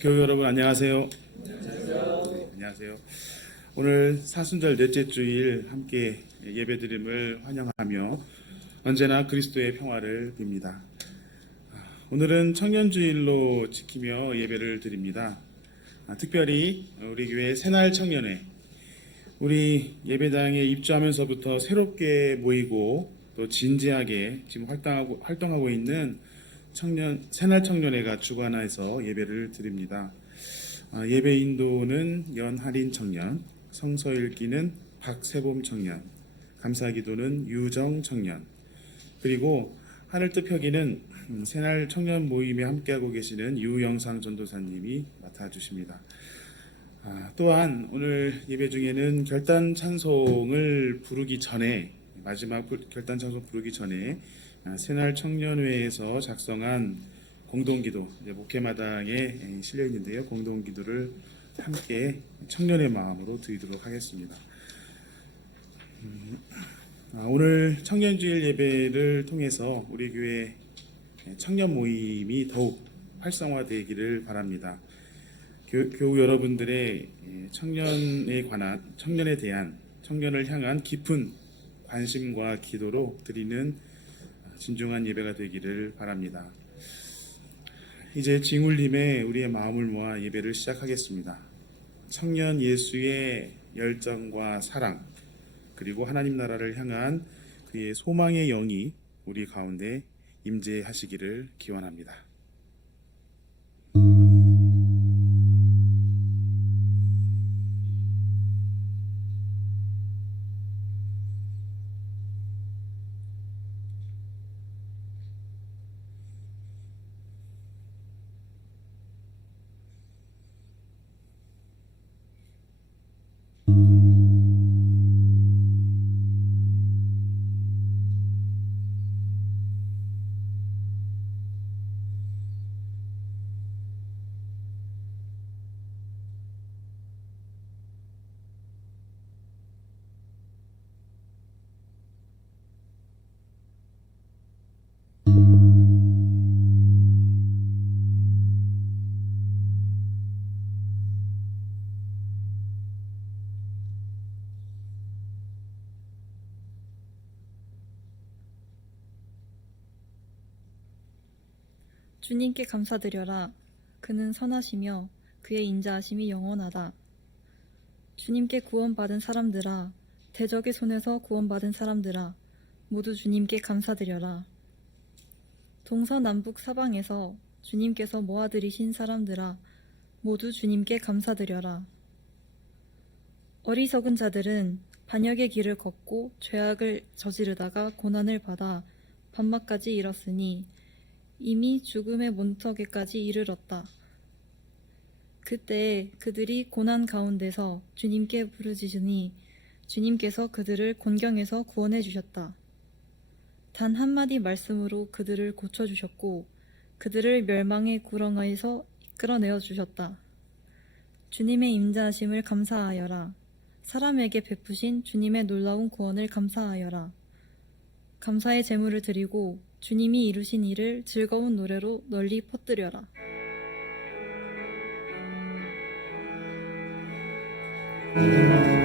교우 여러분 안녕하세요. 네, 안녕하세요. 오늘 사순절 넷째 주일 함께 예배드림을 환영하며 언제나 그리스도의 평화를 빕니다. 오늘은 청년주일로 지키며 예배를 드립니다. 특별히 우리 교회 새날 청년회, 우리 예배당에 입주하면서부터 새롭게 모이고 또 진지하게 지금 활동하고 있는 새날 청년회가 주관해서 예배를 드립니다. 예배 인도는 연할인 청년, 성서 읽기는 박세봄 청년, 감사기도는 유정 청년, 그리고 하늘뜻 펴기는 새날 청년 모임에 함께하고 계시는 유영상 전도사님이 맡아주십니다. 또한 오늘 예배 중에는 결단 찬송을 부르기 전에, 마지막 결단 찬송 부르기 전에 새날 청년회에서 작성한 공동기도, 목회마당에 실려 있는데요. 공동기도를 함께 청년의 마음으로 드리도록 하겠습니다. 오늘 청년주일 예배를 통해서 우리 교회 청년 모임이 더욱 활성화되기를 바랍니다. 교우 여러분들의 청년에 대한, 청년을 향한 깊은 관심과 기도로 드리는 진중한 예배가 되기를 바랍니다. 이제 징울림에 우리의 마음을 모아 예배를 시작하겠습니다. 청년 예수의 열정과 사랑, 그리고 하나님 나라를 향한 그의 소망의 영이 우리 가운데 임재하시기를 기원합니다. 주님께 감사드려라. 그는 선하시며 그의 인자하심이 영원하다. 주님께 구원받은 사람들아, 대적의 손에서 구원받은 사람들아, 모두 주님께 감사드려라. 동서남북 사방에서 주님께서 모아들이신 사람들아, 모두 주님께 감사드려라. 어리석은 자들은 반역의 길을 걷고 죄악을 저지르다가 고난을 받아 밤낮까지 이뤘으니 이미 죽음의 문턱에까지 이르렀다. 그때 그들이 고난 가운데서 주님께 부르짖으니 주님께서 그들을 곤경에서 구원해 주셨다. 단 한마디 말씀으로 그들을 고쳐주셨고 그들을 멸망의 구렁에서 이끌어내어 주셨다. 주님의 임자하심을 감사하여라. 사람에게 베푸신 주님의 놀라운 구원을 감사하여라. 감사의 제물을 드리고 주님이 이루신 일을 즐거운 노래로 널리 퍼뜨려라. 할렐루야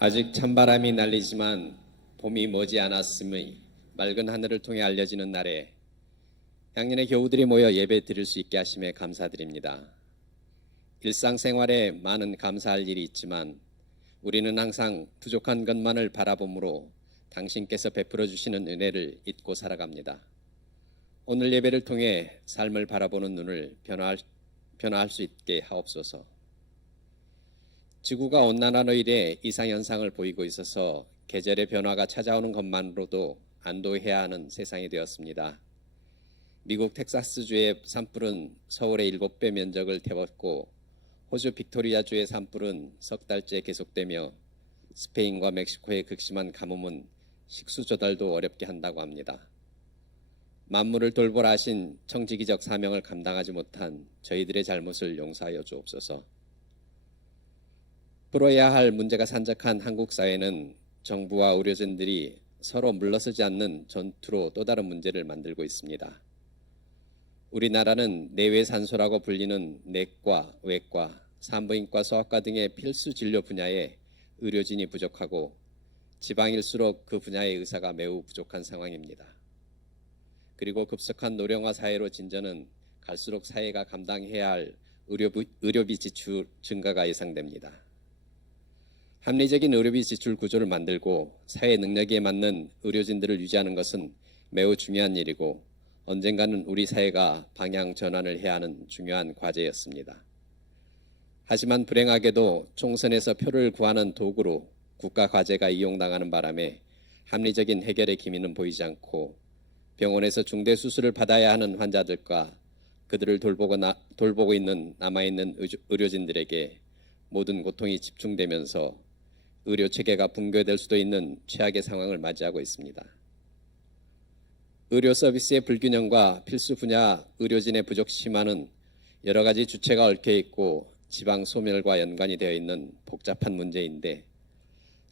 아직 찬바람이 날리지만 봄이 머지않았음의 맑은 하늘을 통해 알려지는 날에 향년의 교우들이 모여 예배 드릴 수 있게 하심에 감사드립니다. 일상생활에 많은 감사할 일이 있지만 우리는 항상 부족한 것만을 바라보므로 당신께서 베풀어 주시는 은혜를 잊고 살아갑니다. 오늘 예배를 통해 삶을 바라보는 눈을 변화할 수 있게 하옵소서. 지구가 온난화로 인해 이상현상을 보이고 있어서 계절의 변화가 찾아오는 것만으로도 안도해야 하는 세상이 되었습니다. 미국 텍사스주의 산불은 서울의 7배 면적을 태웠고 호주 빅토리아주의 산불은 석 달째 계속되며 스페인과 멕시코의 극심한 가뭄은 식수 조달도 어렵게 한다고 합니다. 만물을 돌보라 하신 청지기적 사명을 감당하지 못한 저희들의 잘못을 용서하여 주옵소서. 풀어야 할 문제가 산적한 한국 사회는 정부와 의료진들이 서로 물러서지 않는 전투로 또 다른 문제를 만들고 있습니다. 우리나라는 내외산소라고 불리는 내과, 외과, 산부인과, 소아과 등의 필수 진료 분야에 의료진이 부족하고 지방일수록 그 분야의 의사가 매우 부족한 상황입니다. 그리고 급속한 노령화 사회로 진전은 갈수록 사회가 감당해야 할 의료비 지출 증가가 예상됩니다. 합리적인 의료비 지출 구조를 만들고 사회 능력에 맞는 의료진들을 유지하는 것은 매우 중요한 일이고 언젠가는 우리 사회가 방향 전환을 해야 하는 중요한 과제였습니다. 하지만 불행하게도 총선에서 표를 구하는 도구로 국가 과제가 이용당하는 바람에 합리적인 해결의 기미는 보이지 않고 병원에서 중대 수술을 받아야 하는 환자들과 그들을 돌보고 있는 남아있는 의료진들에게 모든 고통이 집중되면서 의료 체계가 붕괴될 수도 있는 최악의 상황을 맞이하고 있습니다. 의료 서비스의 불균형과 필수 분야 의료진의 부족 심화는 여러 가지 주체가 얽혀 있고 지방 소멸과 연관이 되어 있는 복잡한 문제인데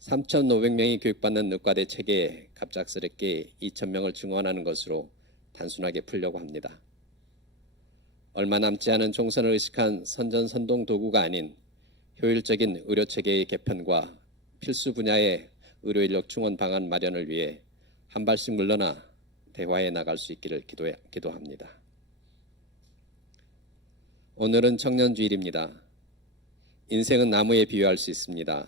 3,500명이 교육받는 의과대 체계에 갑작스럽게 2,000명을 증원하는 것으로 단순하게 풀려고 합니다. 얼마 남지 않은 총선을 의식한 선전선동 도구가 아닌 효율적인 의료 체계의 개편과 필수 분야의 의료 인력 충원 방안 마련을 위해 한 발씩 물러나 대화해 나갈 수 있기를 기도합니다. 오늘은 청년주일입니다. 인생은 나무에 비유할 수 있습니다.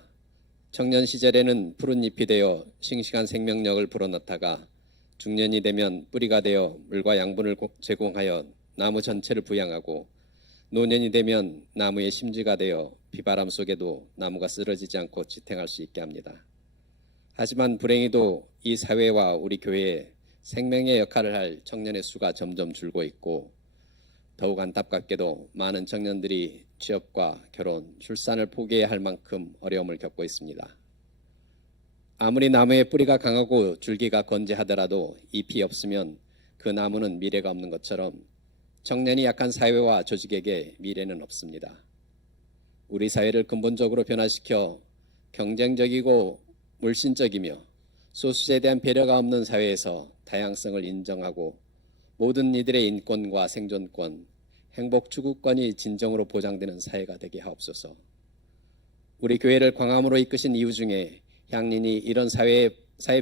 청년 시절에는 푸른 잎이 되어 싱싱한 생명력을 불어넣다가 중년이 되면 뿌리가 되어 물과 양분을 제공하여 나무 전체를 부양하고 노년이 되면 나무의 심지가 되어 비바람 속에도 나무가 쓰러지지 않고 지탱할 수 있게 합니다. 하지만 불행히도 이 사회와 우리 교회에 생명의 역할을 할 청년의 수가 점점 줄고 있고 더욱 안타깝게도 많은 청년들이 취업과 결혼, 출산을 포기해야 할 만큼 어려움을 겪고 있습니다. 아무리 나무의 뿌리가 강하고 줄기가 건재하더라도 잎이 없으면 그 나무는 미래가 없는 것처럼 청년이 약한 사회와 조직에게 미래는 없습니다. 우리 사회를 근본적으로 변화시켜 경쟁적이고 물신적이며 소수자에 대한 배려가 없는 사회에서 다양성을 인정하고 모든 이들의 인권과 생존권, 행복 추구권이 진정으로 보장되는 사회가 되게 하옵소서. 우리 교회를 광화문으로 이끄신 이유 중에 향린이 이런 사회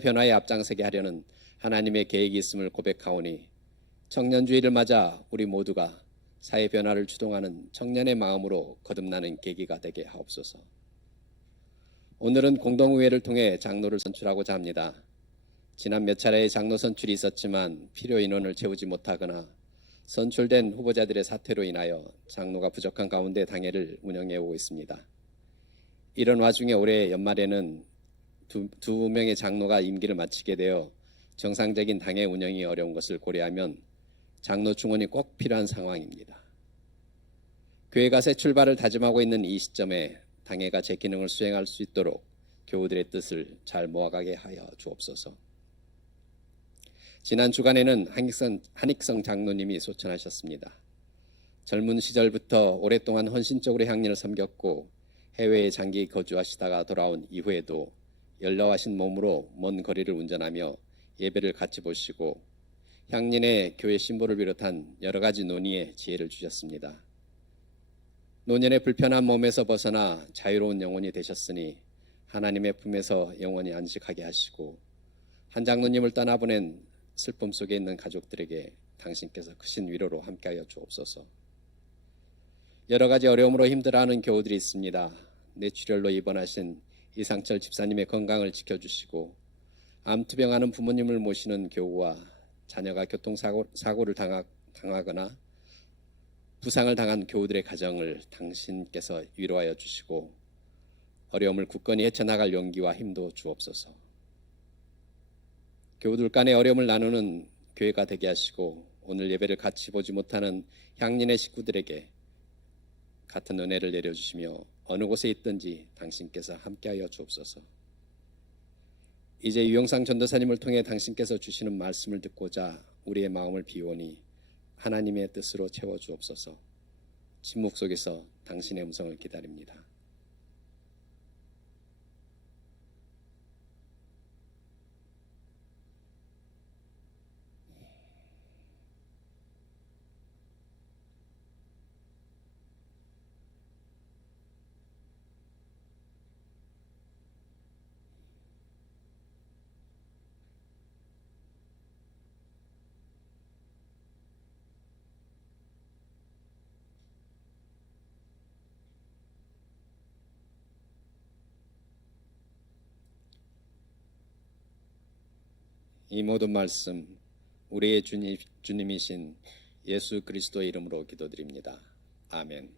변화에 앞장서게 하려는 하나님의 계획이 있음을 고백하오니 청년주의를 맞아 우리 모두가 사회 변화를 주동하는 청년의 마음으로 거듭나는 계기가 되게 하옵소서. 오늘은 공동의회를 통해 장로를 선출하고자 합니다. 지난 몇 차례의 장로 선출이 있었지만 필요 인원을 채우지 못하거나 선출된 후보자들의 사퇴로 인하여 장로가 부족한 가운데 당회를 운영해 오고 있습니다. 이런 와중에 올해 연말에는 두 명의 장로가 임기를 마치게 되어 정상적인 당회 운영이 어려운 것을 고려하면 장로 충원이 꼭 필요한 상황입니다. 교회가 새 출발을 다짐하고 있는 이 시점에 당회가 제 기능을 수행할 수 있도록 교우들의 뜻을 잘 모아가게 하여 주옵소서. 지난 주간에는 한익성 장로님이 소천하셨습니다. 젊은 시절부터 오랫동안 헌신적으로 향린을 섬겼고 해외에 장기 거주하시다가 돌아온 이후에도 연로하신 몸으로 먼 거리를 운전하며 예배를 같이 보시고 향린의 교회 신보를 비롯한 여러 가지 논의에 지혜를 주셨습니다. 노년의 불편한 몸에서 벗어나 자유로운 영혼이 되셨으니 하나님의 품에서 영원히 안식하게 하시고 한 장로님을 떠나보낸 슬픔 속에 있는 가족들에게 당신께서 크신 위로로 함께하여 주옵소서. 여러 가지 어려움으로 힘들어하는 교우들이 있습니다. 뇌출혈로 입원하신 이상철 집사님의 건강을 지켜주시고 암투병하는 부모님을 모시는 교우와 자녀가 교통사고를 당하거나 부상을 당한 교우들의 가정을 당신께서 위로하여 주시고 어려움을 굳건히 헤쳐나갈 용기와 힘도 주옵소서. 교우들 간의 어려움을 나누는 교회가 되게 하시고 오늘 예배를 같이 보지 못하는 향린의 식구들에게 같은 은혜를 내려주시며 어느 곳에 있든지 당신께서 함께하여 주옵소서. 이제 유영상 전도사님을 통해 당신께서 주시는 말씀을 듣고자 우리의 마음을 비우니 하나님의 뜻으로 채워 주옵소서. 침묵 속에서 당신의 음성을 기다립니다. 이 모든 말씀 우리의 주님이신 예수 그리스도의 이름으로 기도드립니다. 아멘.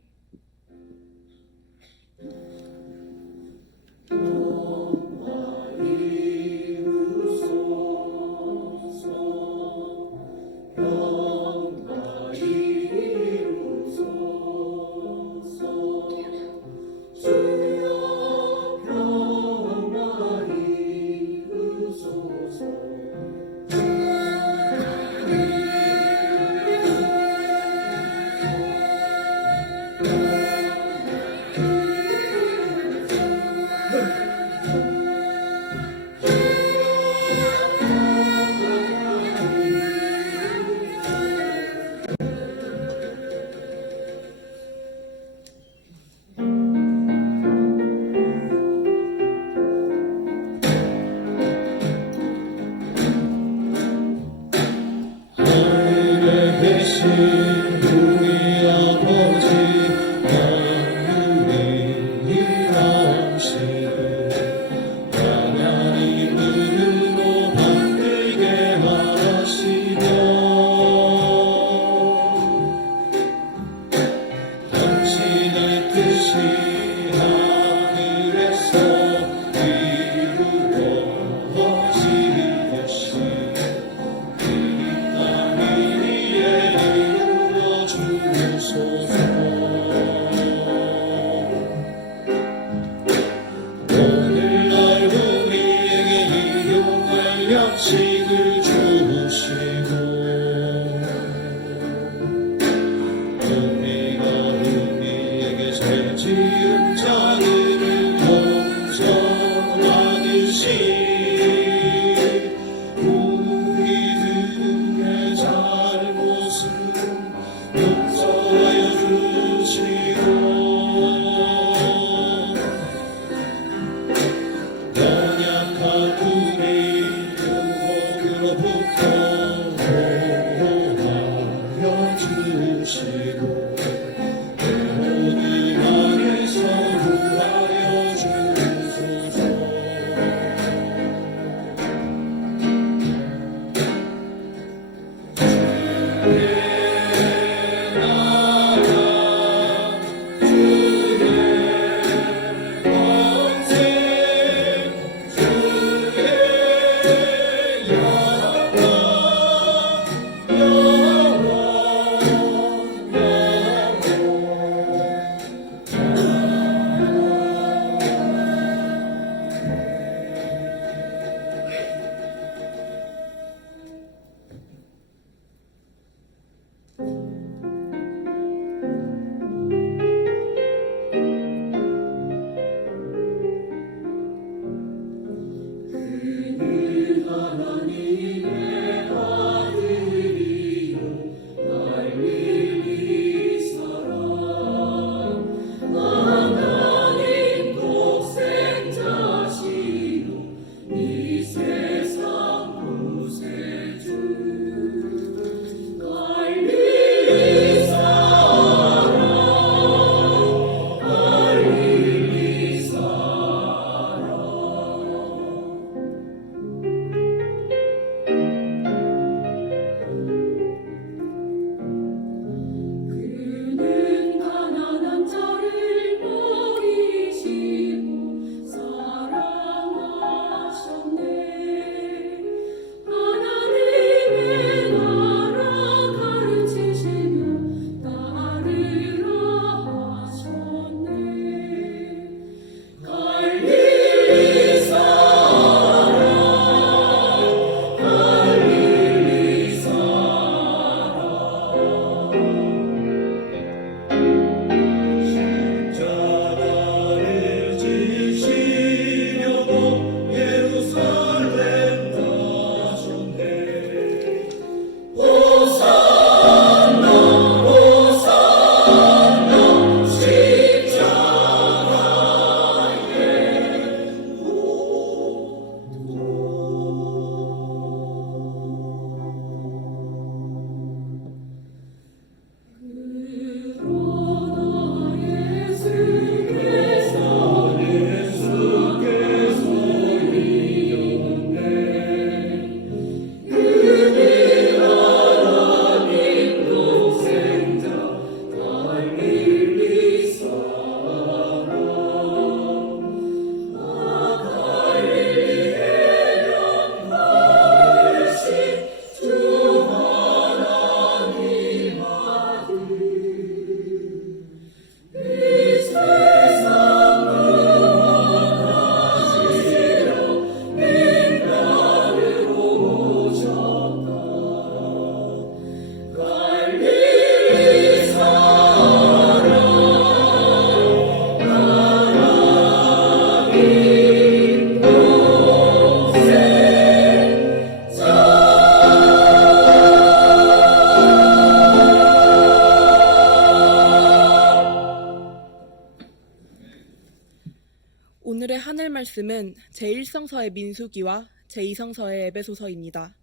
오늘의 하늘 말씀은 제1성서의 민수기와 제2성서의 에베소서입니다.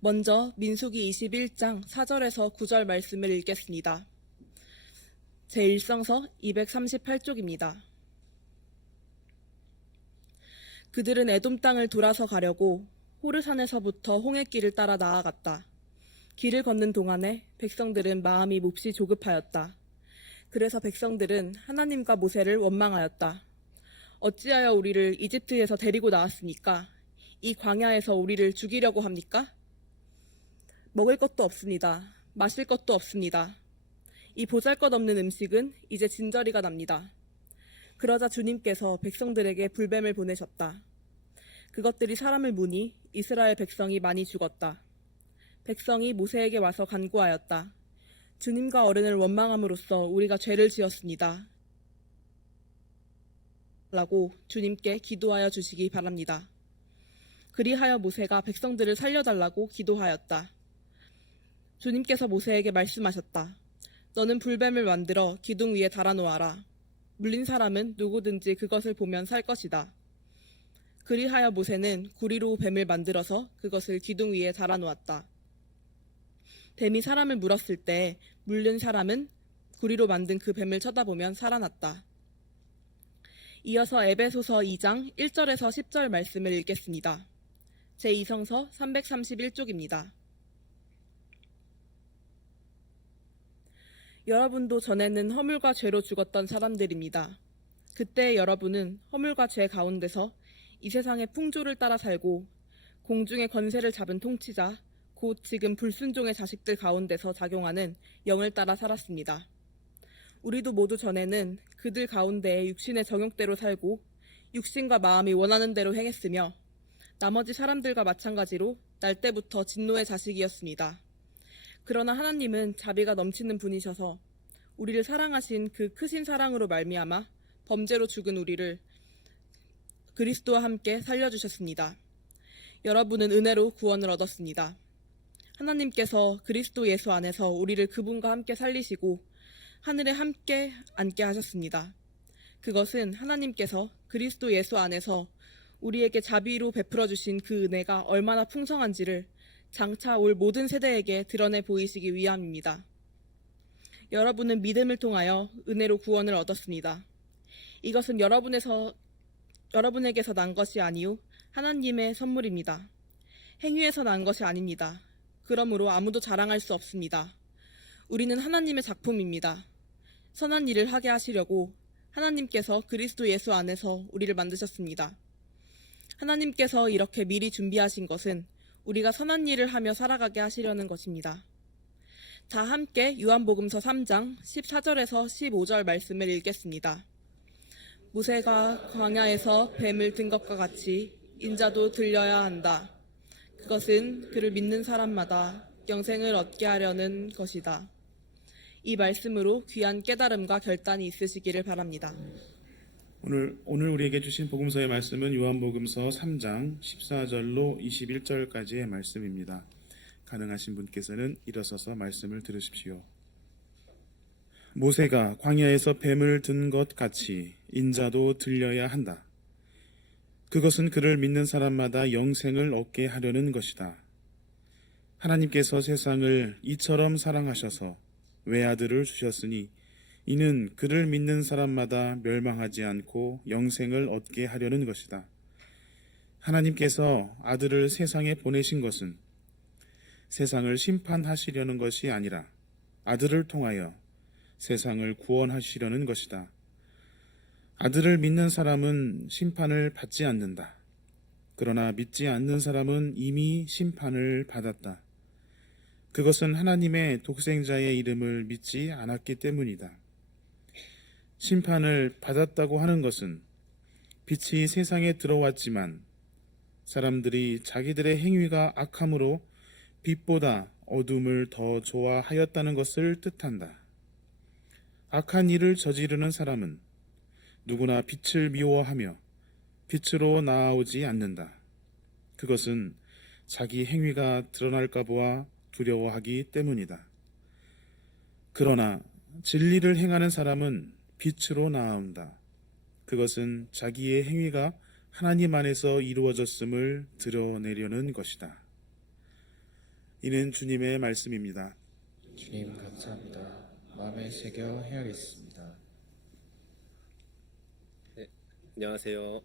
먼저 민수기 21장 4절에서 9절 말씀을 읽겠습니다. 제1성서 238쪽입니다. 그들은 에돔 땅을 돌아서 가려고 호르산에서부터 홍해길을 따라 나아갔다. 길을 걷는 동안에 백성들은 마음이 몹시 조급하였다. 그래서 백성들은 하나님과 모세를 원망하였다. 어찌하여 우리를 이집트에서 데리고 나왔습니까? 이 광야에서 우리를 죽이려고 합니까? 먹을 것도 없습니다. 마실 것도 없습니다. 이 보잘것없는 음식은 이제 진저리가 납니다. 그러자 주님께서 백성들에게 불뱀을 보내셨다. 그것들이 사람을 무니 이스라엘 백성이 많이 죽었다. 백성이 모세에게 와서 간구하였다. 주님과 어른을 원망함으로써 우리가 죄를 지었습니다. 라고 주님께 기도하여 주시기 바랍니다. 그리하여 모세가 백성들을 살려달라고 기도하였다. 주님께서 모세에게 말씀하셨다. 너는 불뱀을 만들어 기둥 위에 달아놓아라. 물린 사람은 누구든지 그것을 보면 살 것이다. 그리하여 모세는 구리로 뱀을 만들어서 그것을 기둥 위에 달아놓았다. 뱀이 사람을 물었을 때 물린 사람은 구리로 만든 그 뱀을 쳐다보면 살아났다. 이어서 에베소서 2장 1절에서 10절 말씀을 읽겠습니다. 제2성서 331쪽입니다. 여러분도 전에는 허물과 죄로 죽었던 사람들입니다. 그때 여러분은 허물과 죄 가운데서 이 세상의 풍조를 따라 살고 공중의 권세를 잡은 통치자, 곧 지금 불순종의 자식들 가운데서 작용하는 영을 따라 살았습니다. 우리도 모두 전에는 그들 가운데에 육신의 정욕대로 살고 육신과 마음이 원하는 대로 행했으며 나머지 사람들과 마찬가지로 날 때부터 진노의 자식이었습니다. 그러나 하나님은 자비가 넘치는 분이셔서 우리를 사랑하신 그 크신 사랑으로 말미암아 범죄로 죽은 우리를 그리스도와 함께 살려주셨습니다. 여러분은 은혜로 구원을 얻었습니다. 하나님께서 그리스도 예수 안에서 우리를 그분과 함께 살리시고 하늘에 함께 앉게 하셨습니다. 그것은 하나님께서 그리스도 예수 안에서 우리에게 자비로 베풀어 주신 그 은혜가 얼마나 풍성한지를 장차 올 모든 세대에게 드러내 보이시기 위함입니다. 여러분은 믿음을 통하여 은혜로 구원을 얻었습니다. 이것은 여러분에게서 난 것이 아니요 하나님의 선물입니다. 행위에서 난 것이 아닙니다. 그러므로 아무도 자랑할 수 없습니다. 우리는 하나님의 작품입니다. 선한 일을 하게 하시려고 하나님께서 그리스도 예수 안에서 우리를 만드셨습니다. 하나님께서 이렇게 미리 준비하신 것은 우리가 선한 일을 하며 살아가게 하시려는 것입니다. 다 함께 요한복음서 3장 14절에서 15절 말씀을 읽겠습니다. 모세가 광야에서 뱀을 든 것과 같이 인자도 들려야 한다. 그것은 그를 믿는 사람마다 영생을 얻게 하려는 것이다. 이 말씀으로 귀한 깨달음과 결단이 있으시기를 바랍니다. 오늘 우리에게 주신 복음서의 말씀은 요한복음서 3장 14절로 21절까지의 말씀입니다. 가능하신 분께서는 일어서서 말씀을 들으십시오. 모세가 광야에서 뱀을 든 것 같이 인자도 들려야 한다. 그것은 그를 믿는 사람마다 영생을 얻게 하려는 것이다. 하나님께서 세상을 이처럼 사랑하셔서 외아들을 주셨으니 이는 그를 믿는 사람마다 멸망하지 않고 영생을 얻게 하려는 것이다. 하나님께서 아들을 세상에 보내신 것은 세상을 심판하시려는 것이 아니라 아들을 통하여 세상을 구원하시려는 것이다. 아들을 믿는 사람은 심판을 받지 않는다. 그러나 믿지 않는 사람은 이미 심판을 받았다. 그것은 하나님의 독생자의 이름을 믿지 않았기 때문이다. 심판을 받았다고 하는 것은 빛이 세상에 들어왔지만 사람들이 자기들의 행위가 악함으로 빛보다 어둠을 더 좋아하였다는 것을 뜻한다. 악한 일을 저지르는 사람은 누구나 빛을 미워하며 빛으로 나아오지 않는다. 그것은 자기 행위가 드러날까 보아 두려워하기 때문이다. 그러나 진리를 행하는 사람은 빛으로 나아온다. 그것은 자기의 행위가 하나님 안에서 이루어졌음을 드러내려는 것이다. 이는 주님의 말씀입니다. 주님 감사합니다. 마음에 새겨 헤아리겠습니다. 안녕하세요.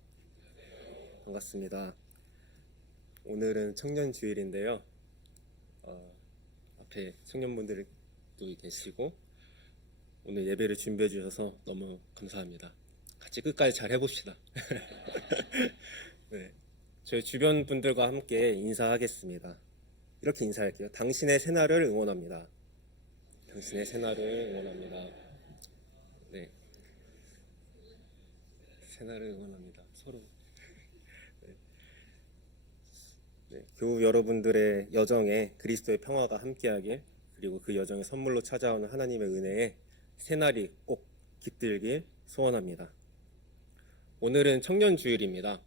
반갑습니다. 오늘은 청년 주일인데요. 앞에 청년분들도 계시고 오늘 예배를 준비해 주셔서 너무 감사합니다. 같이 끝까지 잘 해봅시다. 네, 저희 주변 분들과 함께 인사하겠습니다. 이렇게 인사할게요. 당신의 새날을 응원합니다. 당신의 새날을 응원합니다. 네, 새날을 응원합니다. 서로. 네, 교우 여러분들의 여정에 그리스도의 평화가 함께하길, 그리고 그 여정에 선물로 찾아오는 하나님의 은혜에 새날이 꼭 깃들길 소원합니다. 오늘은 청년 주일입니다.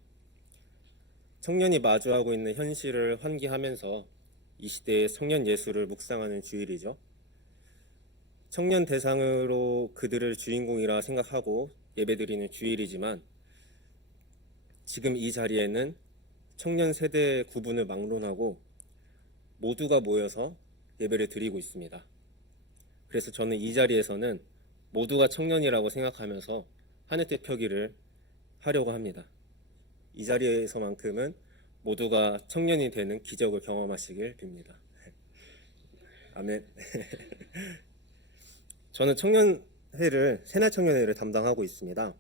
청년이 마주하고 있는 현실을 환기하면서 이 시대의 청년 예술을 묵상하는 주일이죠. 청년 대상으로 그들을 주인공이라 생각하고 예배드리는 주일이지만 지금 이 자리에는 청년 세대의 구분을 막론하고 모두가 모여서 예배를 드리고 있습니다. 그래서 저는 이 자리에서는 모두가 청년이라고 생각하면서 한 해 때 펴기를 하려고 합니다. 이 자리에서만큼은 모두가 청년이 되는 기적을 경험하시길 빕니다. 아멘. 저는 청년회를, 새날청년회를 담당하고 있습니다.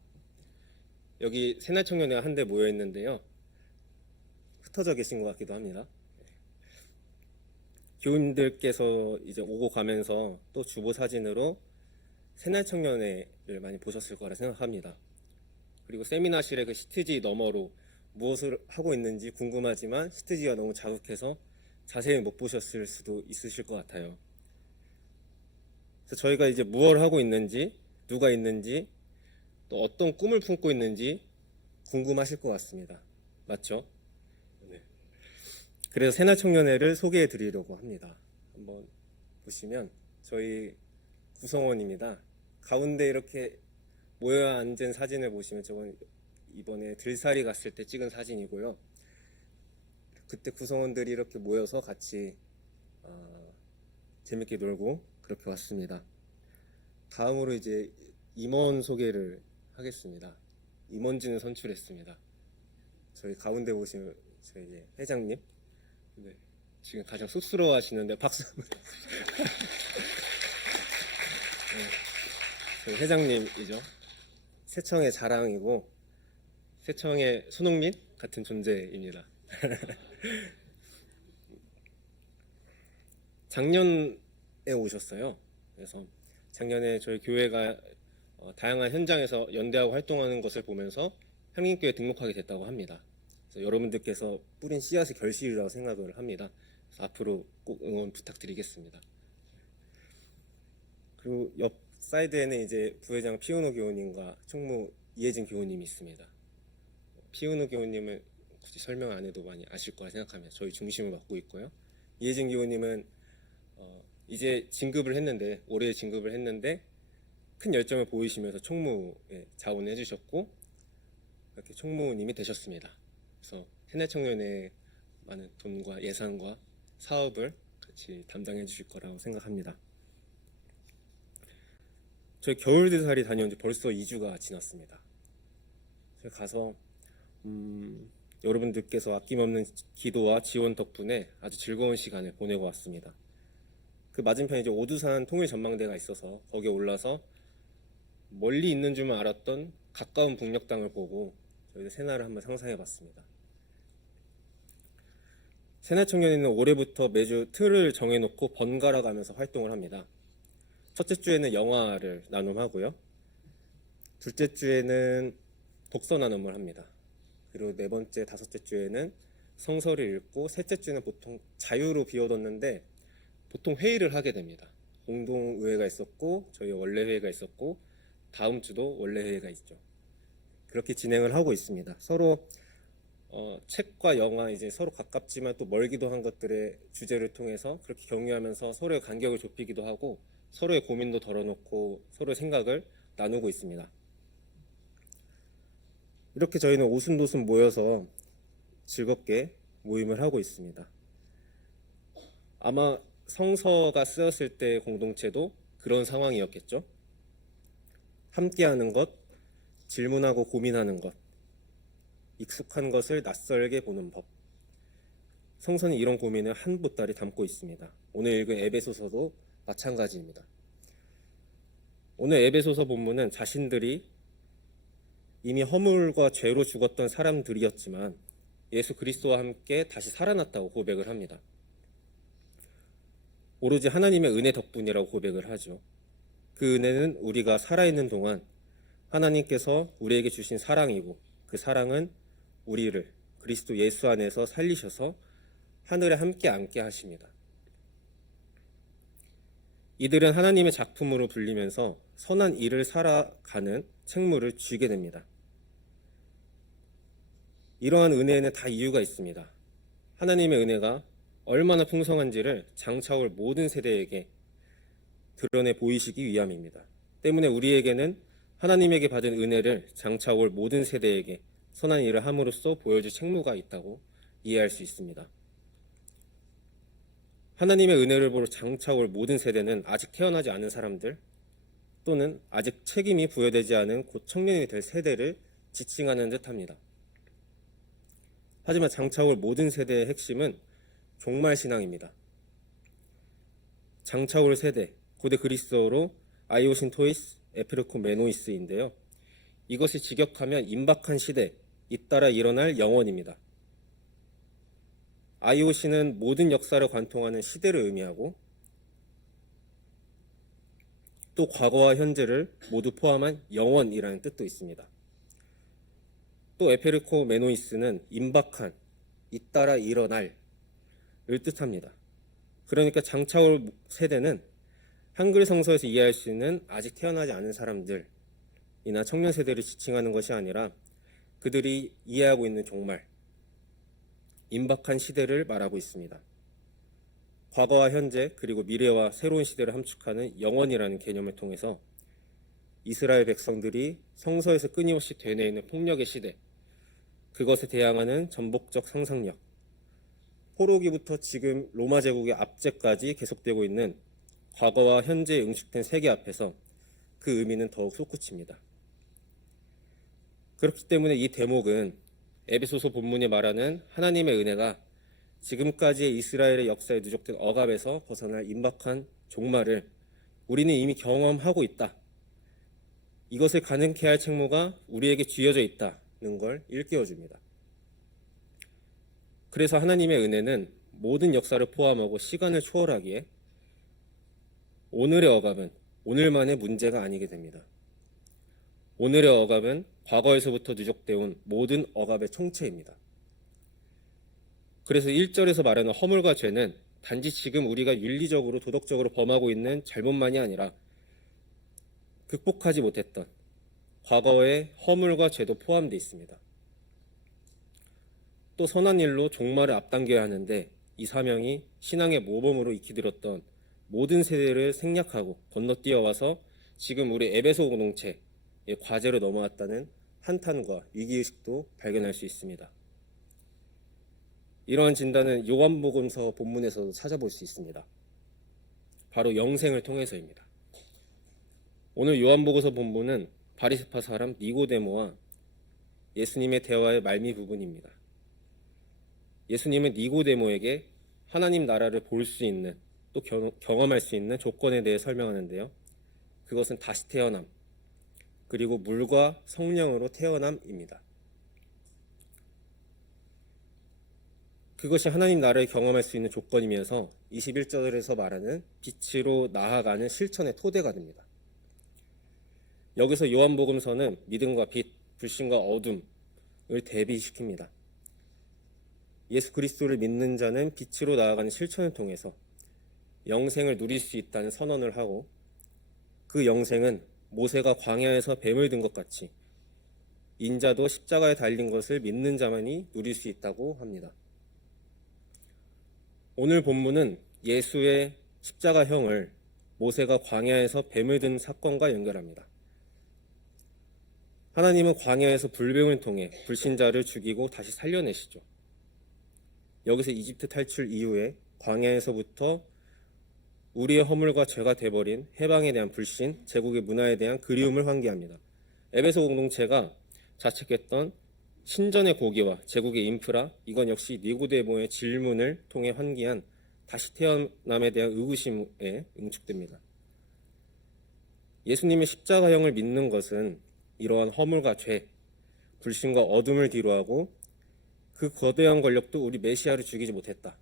여기 새날청년회가 한데 모여 있는데요. 흩어져 계신 것 같기도 합니다. 교우님들께서 이제 오고 가면서 또 주보 사진으로 새날청년회를 많이 보셨을 거라 생각합니다. 그리고 세미나실의 그 시트지 너머로 무엇을 하고 있는지 궁금하지만 시트지가 너무 자극해서 자세히 못 보셨을 수도 있으실 것 같아요. 그래서 저희가 이제 무엇을 하고 있는지, 누가 있는지, 또 어떤 꿈을 품고 있는지 궁금하실 것 같습니다. 맞죠? 네. 그래서 새날청년회를 소개해 드리려고 합니다. 한번 보시면 저희 구성원입니다. 가운데 이렇게 모여 앉은 사진을 보시면 저건 이번에 들살이 갔을 때 찍은 사진이고요. 그때 구성원들이 이렇게 모여서 같이 재밌게 놀고 그렇게 왔습니다. 다음으로 이제 임원 소개를 하겠습니다. 임원진을 선출했습니다. 저희 가운데 보시면 저희 회장님, 네, 지금 가장 쑥스러워하시는데 박수. 네, 저희 회장님이죠. 새청의 자랑이고 새청의 손흥민 같은 존재입니다. 작년에 오셨어요. 그래서 작년에 저희 교회가 다양한 현장에서 연대하고 활동하는 것을 보면서 향림교회에 등록하게 됐다고 합니다. 그래서 여러분들께서 뿌린 씨앗의 결실이라고 생각을 합니다. 그래서 앞으로 꼭 응원 부탁드리겠습니다. 그리고 옆 사이드에는 이제 부회장 피은호 교우님과 총무 이혜진 교우님이 있습니다. 피은호 교우님은 굳이 설명 안 해도 많이 아실 거라 생각하면 저희 중심을 맡고 있고요. 이혜진 교우님은 이제 진급을 했는데, 올해 진급을 했는데 큰 열정을 보이시면서 총무에 자원해 주셨고 이렇게 총무님이 되셨습니다. 그래서 새날청년회 많은 돈과 예산과 사업을 같이 담당해 주실 거라고 생각합니다. 저희 겨울대살이 다녀온 지 벌써 2주가 지났습니다. 제가 가서 여러분들께서 아낌없는 기도와 지원 덕분에 아주 즐거운 시간을 보내고 왔습니다. 그 맞은편에 이제 오두산 통일전망대가 있어서 거기에 올라서 멀리 있는 줄만 알았던 가까운 북녘땅을 보고 저희도 새날을 한번 상상해봤습니다. 새날청년회는 올해부터 매주 틀을 정해놓고 번갈아 가면서 활동을 합니다. 첫째 주에는 영화를 나눔하고요. 둘째 주에는 독서 나눔을 합니다. 그리고 네 번째, 다섯째 주에는 성서를 읽고, 셋째 주는 보통 자유로 비워뒀는데 보통 회의를 하게 됩니다. 공동의회가 있었고 저희 원래 회의가 있었고 다음 주도 원래 회의가 있죠. 그렇게 진행을 하고 있습니다. 서로 책과 영화, 이제 서로 가깝지만 또 멀기도 한 것들의 주제를 통해서 그렇게 경유하면서 서로의 간격을 좁히기도 하고 서로의 고민도 덜어놓고 서로의 생각을 나누고 있습니다. 이렇게 저희는 오순도순 모여서 즐겁게 모임을 하고 있습니다. 아마 성서가 쓰였을 때 공동체도 그런 상황이었겠죠. 함께하는 것, 질문하고 고민하는 것, 익숙한 것을 낯설게 보는 법. 성서는 이런 고민을 한 보따리 담고 있습니다. 오늘 읽은 에베소서도 마찬가지입니다. 오늘 에베소서 본문은 자신들이 이미 허물과 죄로 죽었던 사람들이었지만 예수 그리스도와 함께 다시 살아났다고 고백을 합니다. 오로지 하나님의 은혜 덕분이라고 고백을 하죠. 그 은혜는 우리가 살아있는 동안 하나님께서 우리에게 주신 사랑이고 그 사랑은 우리를 그리스도 예수 안에서 살리셔서 하늘에 함께 앉게 하십니다. 이들은 하나님의 작품으로 불리면서 선한 일을 살아가는 책무를 쥐게 됩니다. 이러한 은혜에는 다 이유가 있습니다. 하나님의 은혜가 얼마나 풍성한지를 장차올 모든 세대에게 드러내 보이시기 위함입니다. 때문에 우리에게는 하나님에게 받은 은혜를 장차올 모든 세대에게 선한 일을 함으로써 보여줄 책무가 있다고 이해할 수 있습니다. 하나님의 은혜를 보러 장차올 모든 세대는 아직 태어나지 않은 사람들 또는 아직 책임이 부여되지 않은 곧 청년이 될 세대를 지칭하는 듯합니다. 하지만 장차올 모든 세대의 핵심은 종말신앙입니다. 장차올 세대, 고대 그리스어로 아이오신 토이스, 에피르코 메노이스인데요. 이것이 직역하면 임박한 시대, 잇따라 일어날 영원입니다. 아이오신은 모든 역사를 관통하는 시대를 의미하고 또 과거와 현재를 모두 포함한 영원이라는 뜻도 있습니다. 또 에페르코 메노이스는 임박한, 잇따라 일어날을 뜻합니다. 그러니까 장차올 세대는 한글 성서에서 이해할 수 있는 아직 태어나지 않은 사람들이나 청년 세대를 지칭하는 것이 아니라 그들이 이해하고 있는 종말, 임박한 시대를 말하고 있습니다. 과거와 현재 그리고 미래와 새로운 시대를 함축하는 영원이라는 개념을 통해서 이스라엘 백성들이 성서에서 끊임없이 되뇌이는 폭력의 시대, 그것에 대항하는 전복적 상상력, 포로기부터 지금 로마 제국의 압제까지 계속되고 있는 과거와 현재에 응축된 세계 앞에서 그 의미는 더욱 솟구칩니다. 그렇기 때문에 이 대목은 에베소서 본문이 말하는 하나님의 은혜가 지금까지의 이스라엘의 역사에 누적된 억압에서 벗어날 임박한 종말을 우리는 이미 경험하고 있다. 이것을 가능케 할 책무가 우리에게 쥐어져 있다는 걸 일깨워줍니다. 그래서 하나님의 은혜는 모든 역사를 포함하고 시간을 초월하기에 오늘의 억압은 오늘만의 문제가 아니게 됩니다. 오늘의 억압은 과거에서부터 누적되어 모든 억압의 총체입니다. 그래서 1절에서 말하는 허물과 죄는 단지 지금 우리가 윤리적으로 도덕적으로 범하고 있는 잘못만이 아니라 극복하지 못했던 과거의 허물과 죄도 포함되어 있습니다. 또 선한 일로 종말을 앞당겨야 하는데 이 사명이 신앙의 모범으로 익히들었던 모든 세대를 생략하고 건너뛰어와서 지금 우리 에베소 공동체의 과제로 넘어왔다는 한탄과 위기의식도 발견할 수 있습니다. 이러한 진단은 요한복음서 본문에서도 찾아볼 수 있습니다. 바로 영생을 통해서입니다. 오늘 요한복음서 본문은 바리새파 사람 니고데모와 예수님의 대화의 말미 부분입니다. 예수님은 니고데모에게 하나님 나라를 볼 수 있는 또 경험할 수 있는 조건에 대해 설명하는데요. 그것은 다시 태어남, 그리고 물과 성령으로 태어남입니다. 그것이 하나님 나라를 경험할 수 있는 조건이면서 21절에서 말하는 빛으로 나아가는 실천의 토대가 됩니다. 여기서 요한복음서는 믿음과 빛, 불신과 어둠을 대비시킵니다. 예수 그리스도를 믿는 자는 빛으로 나아가는 실천을 통해서 영생을 누릴 수 있다는 선언을 하고 그 영생은 모세가 광야에서 뱀을 든 것 같이 인자도 십자가에 달린 것을 믿는 자만이 누릴 수 있다고 합니다. 오늘 본문은 예수의 십자가형을 모세가 광야에서 뱀을 든 사건과 연결합니다. 하나님은 광야에서 불뱀을 통해 불신자를 죽이고 다시 살려내시죠. 여기서 이집트 탈출 이후에 광야에서부터 우리의 허물과 죄가 돼버린 해방에 대한 불신, 제국의 문화에 대한 그리움을 환기합니다. 에베소 공동체가 자책했던 신전의 고기와 제국의 인프라, 이건 역시 니고데모의 질문을 통해 환기한 다시 태어남에 대한 의구심에 응축됩니다. 예수님의 십자가형을 믿는 것은 이러한 허물과 죄, 불신과 어둠을 뒤로하고 그 거대한 권력도 우리 메시아를 죽이지 못했다.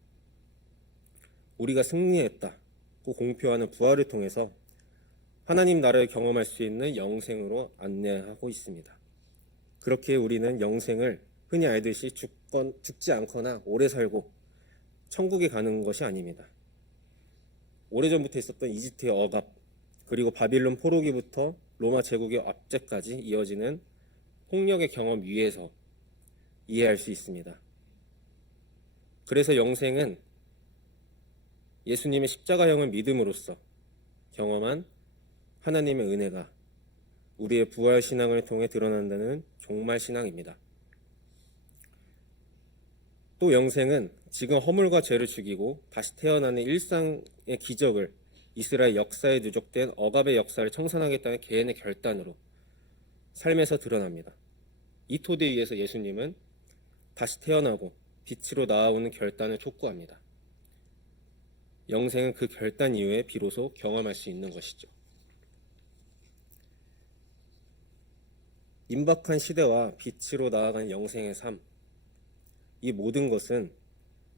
우리가 승리했다고 공표하는 부활을 통해서 하나님 나라를 경험할 수 있는 영생으로 안내하고 있습니다. 그렇게 우리는 영생을 흔히 알듯이 죽지 않거나 오래 살고 천국에 가는 것이 아닙니다. 오래전부터 있었던 이집트의 억압, 그리고 바빌론 포로기부터 로마 제국의 압제까지 이어지는 폭력의 경험 위에서 이해할 수 있습니다. 그래서 영생은 예수님의 십자가형을 믿음으로써 경험한 하나님의 은혜가 우리의 부활 신앙을 통해 드러난다는 종말 신앙입니다. 또 영생은 지금 허물과 죄를 죽이고 다시 태어나는 일상의 기적을 이스라엘 역사에 누적된 억압의 역사를 청산하겠다는 개인의 결단으로 삶에서 드러납니다. 이 토대 위에서 예수님은 다시 태어나고 빛으로 나아오는 결단을 촉구합니다. 영생은 그 결단 이후에 비로소 경험할 수 있는 것이죠. 임박한 시대와 빛으로 나아가는 영생의 삶, 이 모든 것은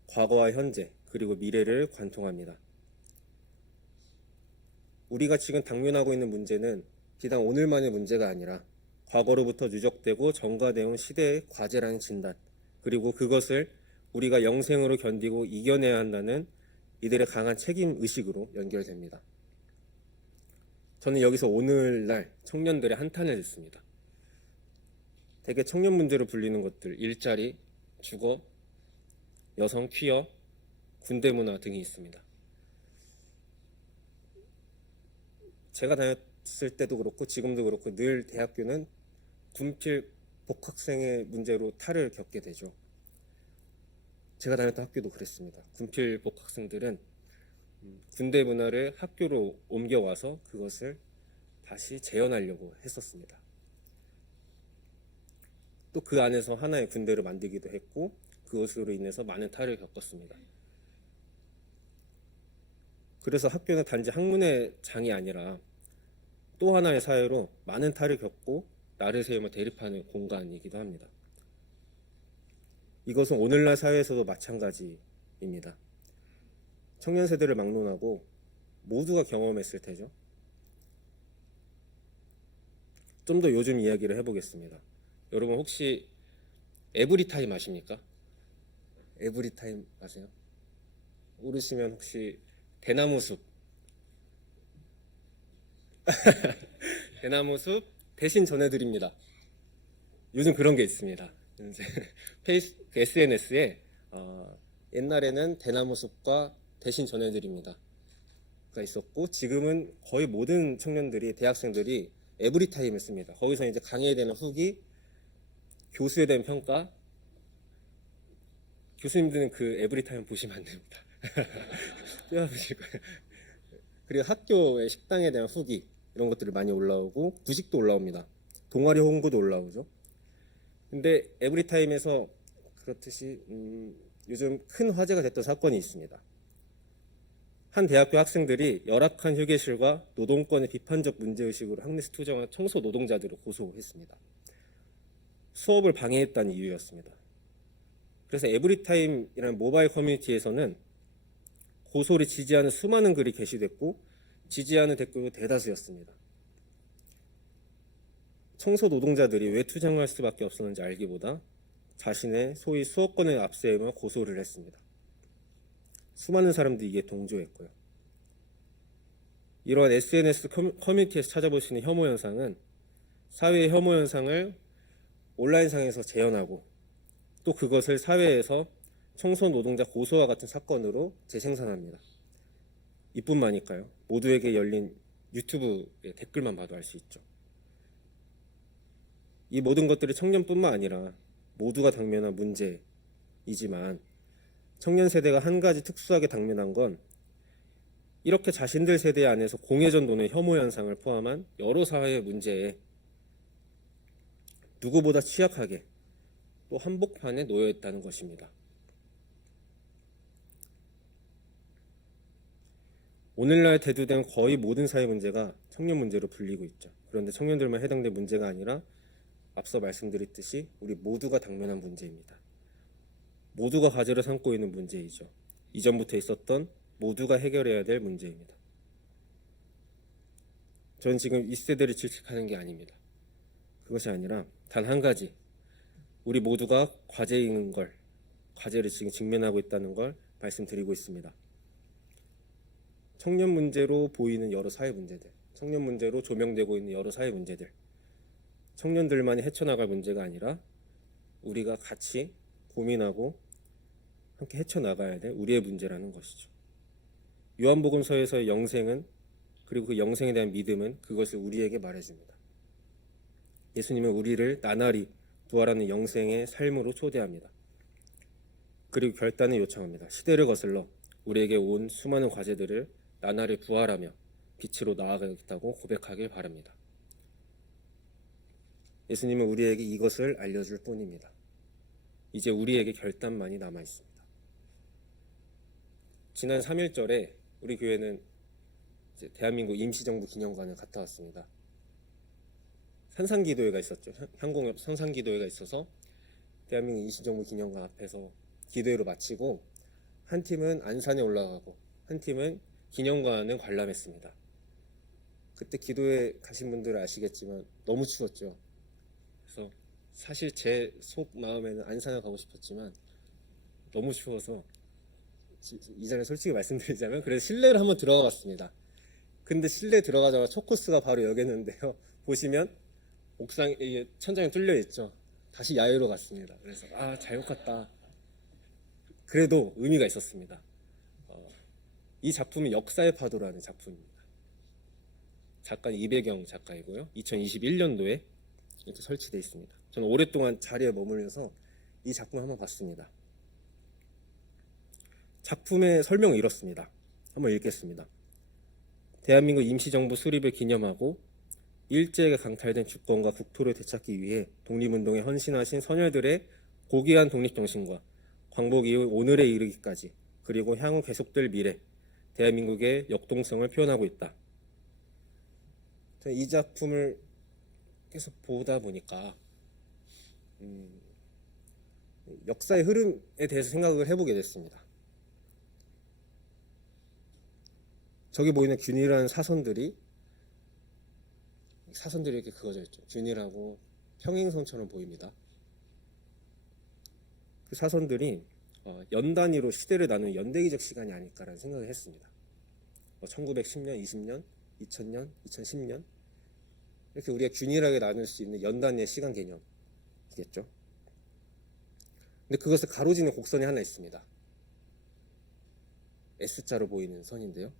과거와 현재 그리고 미래를 관통합니다. 우리가 지금 당면하고 있는 문제는 비단 오늘만의 문제가 아니라 과거로부터 누적되고 전가되어 온 시대의 과제라는 진단, 그리고 그것을 우리가 영생으로 견디고 이겨내야 한다는 이들의 강한 책임의식으로 연결됩니다. 저는 여기서 오늘날 청년들의 한탄을 듣습니다. 대개 청년 문제로 불리는 것들, 일자리, 주거, 여성, 퀴어, 군대 문화 등이 있습니다. 제가 다녔을 때도 그렇고 지금도 그렇고 늘 대학교는 군필 복학생의 문제로 탈을 겪게 되죠. 제가 다녔던 학교도 그랬습니다. 군필 복학생들은 군대 문화를 학교로 옮겨와서 그것을 다시 재현하려고 했었습니다. 또 그 안에서 하나의 군대를 만들기도 했고 그것으로 인해서 많은 탈을 겪었습니다. 그래서 학교는 단지 학문의 장이 아니라 또 하나의 사회로 많은 탈을 겪고 나를 세우며 대립하는 공간이기도 합니다. 이것은 오늘날 사회에서도 마찬가지입니다. 청년 세대를 막론하고 모두가 경험했을 테죠. 좀 더 요즘 이야기를 해보겠습니다. 여러분 혹시 에브리타임 아십니까? 에브리타임 아세요? 모르시면 혹시 대나무숲 대나무숲 대신 전해드립니다. 요즘 그런 게 있습니다. SNS에 옛날에는 대나무숲과 대신 전해드립니다가 있었고 지금은 거의 모든 청년들이 대학생들이 에브리타임을 씁니다. 거기서 이제 강의에 대한 후기, 교수에 대한 평가. 교수님들은 그 에브리타임 보시면 안 됩니다. 뛰어보실 거예요. 그리고 학교의 식당에 대한 후기 이런 것들이 많이 올라오고 부식도 올라옵니다. 동아리 홍보도 올라오죠. 근데 에브리타임에서 그렇듯이 요즘 큰 화제가 됐던 사건이 있습니다. 한 대학교 학생들이 열악한 휴게실과 노동권의 비판적 문제의식으로 학내에서 투쟁한 청소 노동자들을 고소했습니다. 수업을 방해했다는 이유였습니다. 그래서 에브리타임이라는 모바일 커뮤니티에서는 고소를 지지하는 수많은 글이 게시됐고 지지하는 댓글도 대다수였습니다. 청소 노동자들이 왜 투쟁할 수밖에 없었는지 알기보다 자신의 소위 수업권을 앞세우며 고소를 했습니다. 수많은 사람들이 이게 동조했고요. 이러한 SNS 커뮤니티에서 찾아볼 수 있는 혐오 현상은 사회의 혐오 현상을 온라인상에서 재현하고 또 그것을 사회에서 청소 노동자 고소와 같은 사건으로 재생산합니다. 이뿐만일까요? 모두에게 열린 유튜브의 댓글만 봐도 알 수 있죠. 이 모든 것들이 청년뿐만 아니라 모두가 당면한 문제이지만 청년 세대가 한 가지 특수하게 당면한 건 이렇게 자신들 세대 안에서 공회전도는 혐오 현상을 포함한 여러 사회의 문제에 누구보다 취약하게 또 한복판에 놓여 있다는 것입니다. 오늘날 대두된 거의 모든 사회 문제가 청년 문제로 불리고 있죠. 그런데 청년들만 해당된 문제가 아니라 앞서 말씀드렸듯이 우리 모두가 당면한 문제입니다. 모두가 과제로 삼고 있는 문제이죠. 이전부터 있었던 모두가 해결해야 될 문제입니다. 저는 지금 이 세대를 질책하는 게 아닙니다. 그것이 아니라 단 한 가지, 우리 모두가 과제인 걸, 과제를 지금 직면하고 있다는 걸 말씀드리고 있습니다. 청년 문제로 보이는 여러 사회 문제들, 청년 문제로 조명되고 있는 여러 사회 문제들, 청년들만이 헤쳐나갈 문제가 아니라 우리가 같이 고민하고 함께 헤쳐나가야 될 우리의 문제라는 것이죠. 요한복음서에서의 영생은, 그리고 그 영생에 대한 믿음은 그것을 우리에게 말해줍니다. 예수님은 우리를 나날이 부활하는 영생의 삶으로 초대합니다. 그리고 결단을 요청합니다. 시대를 거슬러 우리에게 온 수많은 과제들을 나날이 부활하며 빛으로 나아가겠다고 고백하길 바랍니다. 예수님은 우리에게 이것을 알려줄 뿐입니다. 이제 우리에게 결단만이 남아 있습니다. 지난 3.1절에 우리 교회는 이제 대한민국 임시정부 기념관을 갔다 왔습니다. 산상기도회가 있었죠. 향공협 산상기도회가 있어서 대한민국 임시정부 기념관 앞에서 기도회로 마치고 한 팀은 안산에 올라가고 한 팀은 기념관을 관람했습니다. 그때 기도회 가신 분들은 아시겠지만 너무 추웠죠. 그래서 사실 제 속 마음에는 안산에 가고 싶었지만 너무 추워서 이 자리에 솔직히 말씀드리자면 그래서 실내를 한번 들어가 봤습니다. 근데 실내 들어가자마자 첫 코스가 바로 여기였는데요. 보시면 옥상 천장이 뚫려 있죠. 다시 야외로 갔습니다. 그래서 잘못 갔다. 그래도 의미가 있었습니다. 이 작품은 역사의 파도라는 작품입니다. 작가는 이배경 작가이고요. 2021년도에 이렇게 설치되어 있습니다. 저는 오랫동안 자리에 머물면서 이 작품을 한번 봤습니다. 작품의 설명은 이렇습니다. 한번 읽겠습니다. 대한민국 임시정부 수립을 기념하고 일제에게 강탈된 주권과 국토를 되찾기 위해 독립운동에 헌신하신 선열들의 고귀한 독립정신과 광복 이후 오늘에 이르기까지 그리고 향후 계속될 미래 대한민국의 역동성을 표현하고 있다. 이 작품을 계속 보다 보니까 역사의 흐름에 대해서 생각을 해보게 됐습니다. 저기 보이는 균일한 사선들이 이렇게 그어져 있죠. 균일하고 평행선처럼 보입니다. 그 사선들이 연 단위로 시대를 나누는 연대기적 시간이 아닐까라는 생각을 했습니다. 1910년, 20년, 2000년, 2010년 이렇게 우리가 균일하게 나눌 수 있는 연 단위의 시간 개념이겠죠. 근데 그것을 가로지는 곡선이 하나 있습니다. S자로 보이는 선인데요.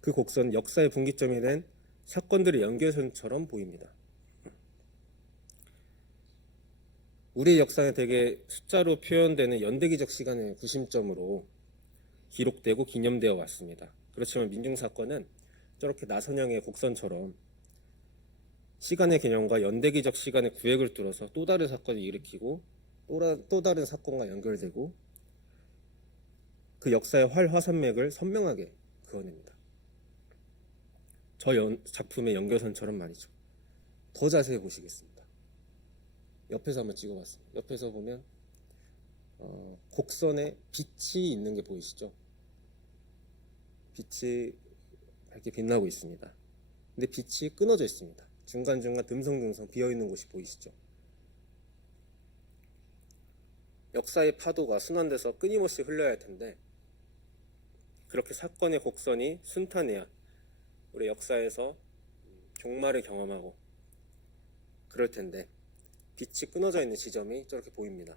그 곡선 역사의 분기점이 된 사건들의 연결선처럼 보입니다. 우리의 역사는 대개 숫자로 표현되는 연대기적 시간의 구심점으로 기록되고 기념되어 왔습니다. 그렇지만 민중사건은 저렇게 나선형의 곡선처럼 시간의 개념과 연대기적 시간의 구획을 뚫어서 또 다른 사건을 일으키고 또 다른 사건과 연결되고 그 역사의 활화산맥을 선명하게 그어냅니다. 저 작품의 연결선처럼 말이죠. 더 자세히 보시겠습니다. 옆에서 한번 찍어봤습니다. 옆에서 보면 곡선에 빛이 있는 게 보이시죠? 빛이 밝게 빛나고 있습니다. 근데 빛이 끊어져 있습니다. 중간중간 듬성듬성 비어있는 곳이 보이시죠? 역사의 파도가 순환돼서 끊임없이 흘러야 할 텐데 그렇게 사건의 곡선이 순탄해야 우리 역사에서 종말을 경험하고 그럴 텐데 빛이 끊어져 있는 지점이 저렇게 보입니다.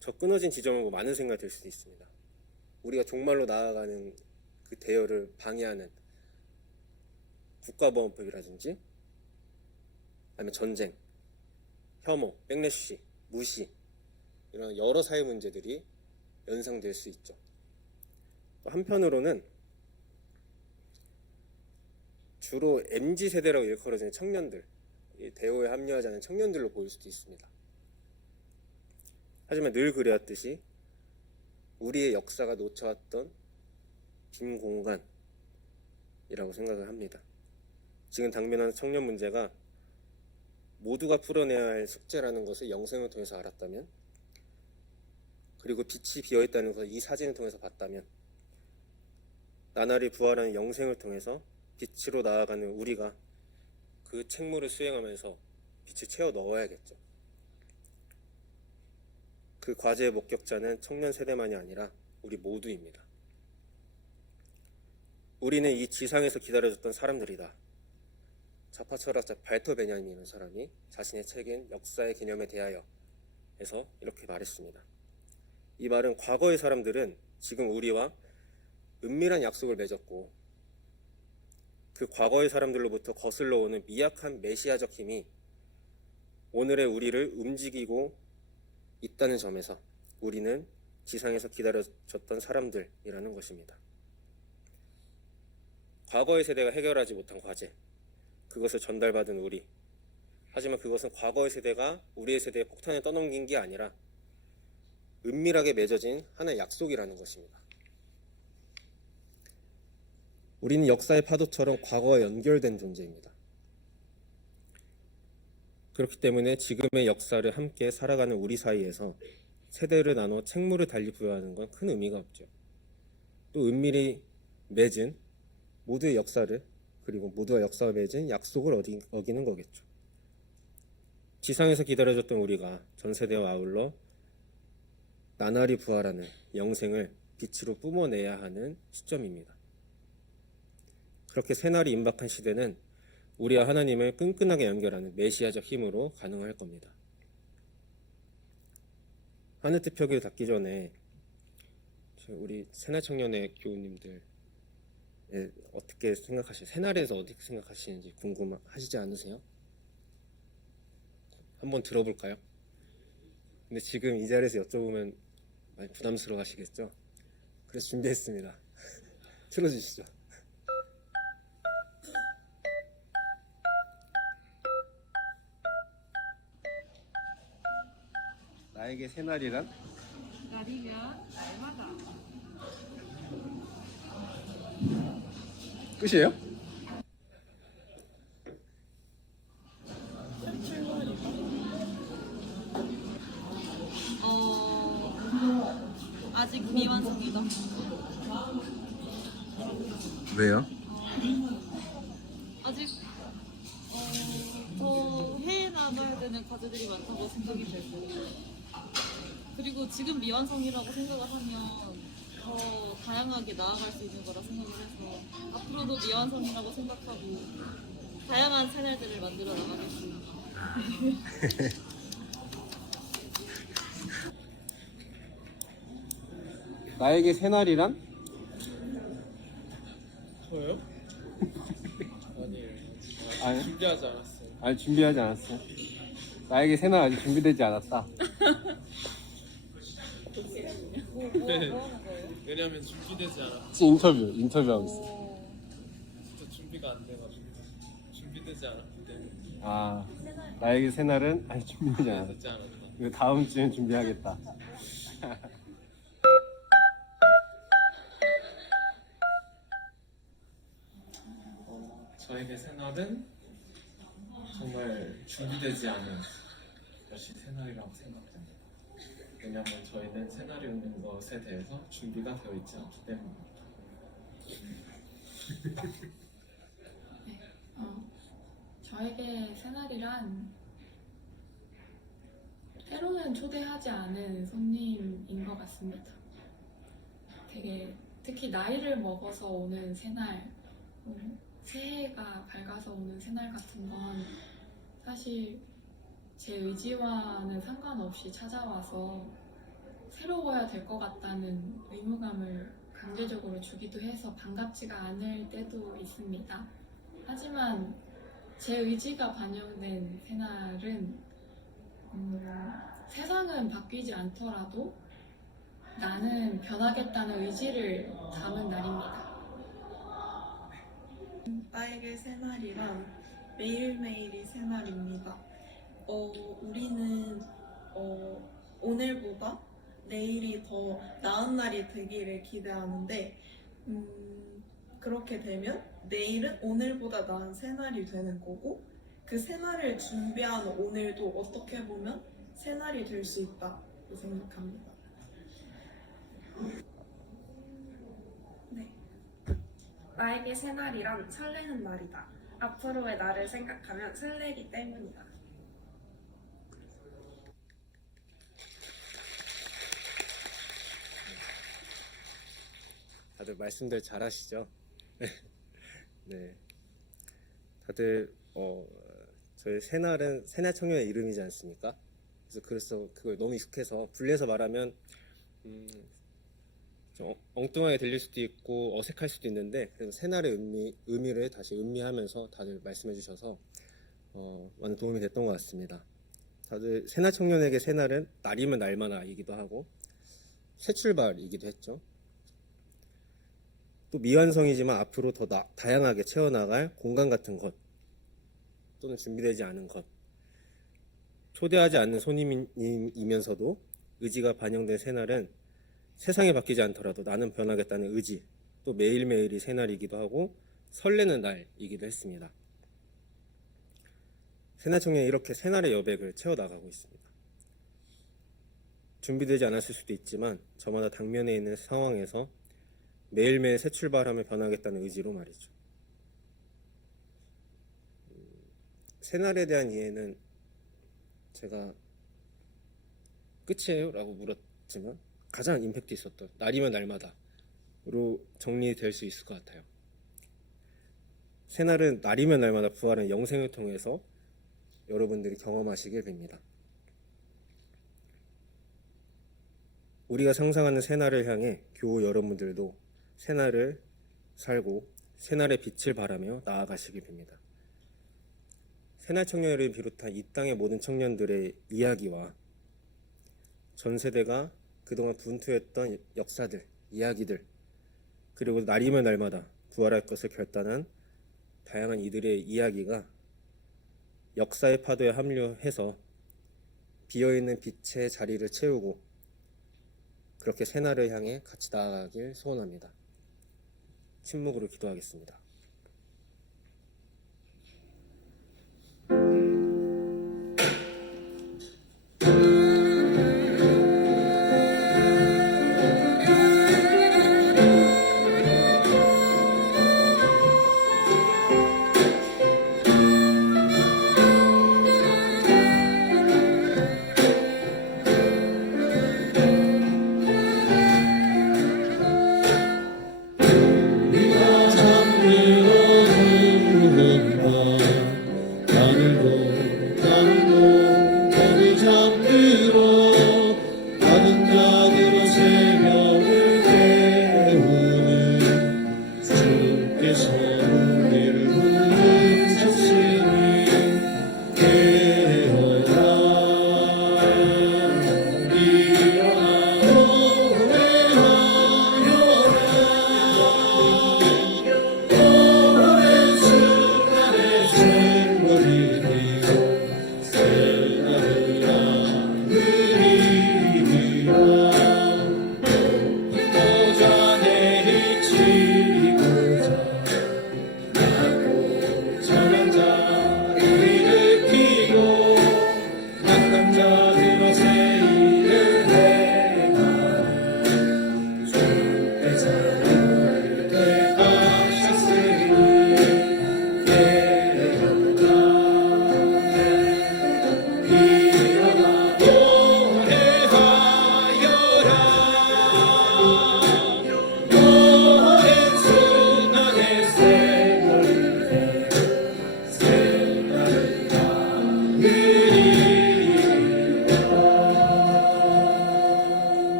저 끊어진 지점을 보고 많은 생각이 들 수도 있습니다. 우리가 종말로 나아가는 그 대열을 방해하는 국가보안법이라든지 아니면 전쟁, 혐오, 백래시, 무시 이런 여러 사회 문제들이 연상될 수 있죠. 또 한편으로는 주로 MZ세대라고 일컬어지는 청년들, 이 대우에 합류하지 않은 청년들로 보일 수도 있습니다. 하지만 늘 그래왔듯이 우리의 역사가 놓쳐왔던 빈 공간이라고 생각을 합니다. 지금 당면한 청년 문제가 모두가 풀어내야 할 숙제라는 것을 영상을 통해서 알았다면, 그리고 빛이 비어있다는 것을 이 사진을 통해서 봤다면, 나날이 부활하는 영생을 통해서 빛으로 나아가는 우리가 그 책무를 수행하면서 빛을 채워 넣어야겠죠. 그 과제의 목격자는 청년 세대만이 아니라 우리 모두입니다. 우리는 이 지상에서 기다려줬던 사람들이다. 좌파 철학자 발터 베냐민이라는 사람이 자신의 책인 역사의 개념에 대하여 에서 이렇게 말했습니다. 이 말은 과거의 사람들은 지금 우리와 은밀한 약속을 맺었고, 그 과거의 사람들로부터 거슬러 오는 미약한 메시아적 힘이 오늘의 우리를 움직이고 있다는 점에서 우리는 지상에서 기다려졌던 사람들이라는 것입니다. 과거의 세대가 해결하지 못한 과제, 그것을 전달받은 우리. 하지만 그것은 과거의 세대가 우리의 세대에 폭탄을 떠넘긴 게 아니라 은밀하게 맺어진 하나의 약속이라는 것입니다. 우리는 역사의 파도처럼 과거와 연결된 존재입니다. 그렇기 때문에 지금의 역사를 함께 살아가는 우리 사이에서 세대를 나눠 책무를 달리 부여하는 건 큰 의미가 없죠. 또 은밀히 맺은 모두의 역사를, 그리고 모두가 역사와 맺은 약속을 어기는 거겠죠. 지상에서 기다려졌던 우리가 전 세대와 아울러 나날이 부활하는 영생을 빛으로 뿜어내야 하는 시점입니다. 그렇게 새날이 임박한 시대는 우리와 하나님을 끈끈하게 연결하는 메시아적 힘으로 가능할 겁니다. 하늘뜻 표기를 닫기 전에 우리 새날 청년회 교우님들 어떻게 생각하시나요? 새날에서 어떻게 생각하시는지 궁금하시지 않으세요? 한번 들어볼까요? 근데 지금 이 자리에서 여쭤보면 많이 부담스러워 하시겠죠? 그래서 준비했습니다. 틀어주시죠. 나에게 새날이란? 날이면 날마다 끝이에요? 아직 미완성이다. 왜요? 아직 더 해외 나가야 되는 과제들이 많다고 생각이 되고, 그리고 지금 미완성이라고 생각을 하면 더 다양하게 나아갈 수 있는 거라 생각을 해서 앞으로도 미완성이라고 생각하고 다양한 채널들을 만들어 나가겠습니다. 나에게 새날이란? 저요? 아니에요. 아니, 준비하지 않았어요. 아니 준비하지 않았어요. 나에게 새날 아직 준비되지 않았다. 네. 왜냐면 준비되지 않았고 인터뷰하고 있어. 진짜 준비가 안 돼가지고 준비되지 않았기 때문에 아, 나에게 새날은 아직 준비되지 않았다. 되지 않았다. 이거 다음 주엔 준비하겠다. 저에게 새날은 정말 준비되지 않은 것이 새날이라고 생각됩니다. 왜냐하면 저희는 새날이 오는 것에 대해서 준비가 되어 있지 않기 때문입니다. 저에게 새날이란 때로는 초대하지 않은 손님인 것 같습니다. 특히 나이를 먹어서 오는 새날, 새해가 밝아서 오는 새날 같은 건 사실 제 의지와는 상관없이 찾아와서 새로워야 될 것 같다는 의무감을 강제적으로 주기도 해서 반갑지가 않을 때도 있습니다. 하지만 제 의지가 반영된 새날은 세상은 바뀌지 않더라도 나는 변하겠다는 의지를 담은 날입니다. 나에게 새날이란 매일매일이 새날입니다. 우리는 오늘보다 내일이 더 나은 날이 되기를 기대하는데 그렇게 되면 내일은 오늘보다 나은 새날이 되는 거고 그 새날을 준비한 오늘도 어떻게 보면 새날이 될 수 있다고 생각합니다. 네. 나에게 새날이란 설레는 날이다. 앞으로의 나를 생각하면 설레기 때문이다. 다들 말씀들 잘하시죠? 네. 다들 저희 새날은 새날 청년의 이름이지 않습니까? 그래서 그걸 너무 익숙해서 분리해서 말하면 좀 엉뚱하게 들릴 수도 있고 어색할 수도 있는데 그래서 새날의 의미를 다시 음미하면서 다들 말씀해 주셔서 많은 도움이 됐던 것 같습니다. 다들 새날 청년에게 새날은 날이면 날마다이기도 하고 새 출발이기도 했죠. 또 미완성이지만 앞으로 더 다양하게 채워나갈 공간 같은 것 또는 준비되지 않은 것, 초대하지 않는 손님이면서도 의지가 반영된 새날은 세상이 바뀌지 않더라도 나는 변하겠다는 의지, 또 매일매일이 새날이기도 하고 설레는 날이기도 했습니다. 새날 청년이 이렇게 새날의 여백을 채워나가고 있습니다. 준비되지 않았을 수도 있지만 저마다 당면에 있는 상황에서 매일매일 새 출발하며 변하겠다는 의지로 말이죠. 새날에 대한 이해는 제가 끝이에요? 라고 물었지만 가장 임팩트 있었던 날이면 날마다로 정리될 수 있을 것 같아요. 새날은 날이면 날마다 부활한 영생을 통해서 여러분들이 경험하시길 빕니다. 우리가 상상하는 새날을 향해 교우 여러분들도 새날을 살고 새날의 빛을 바라며 나아가시길 빕니다. 새날 청년을 비롯한 이 땅의 모든 청년들의 이야기와 전 세대가 그동안 분투했던 역사들, 이야기들, 그리고 날이면 날마다 부활할 것을 결단한 다양한 이들의 이야기가 역사의 파도에 합류해서 비어있는 빛의 자리를 채우고 그렇게 새날을 향해 같이 나아가길 소원합니다. 침묵으로 기도하겠습니다. 네가 참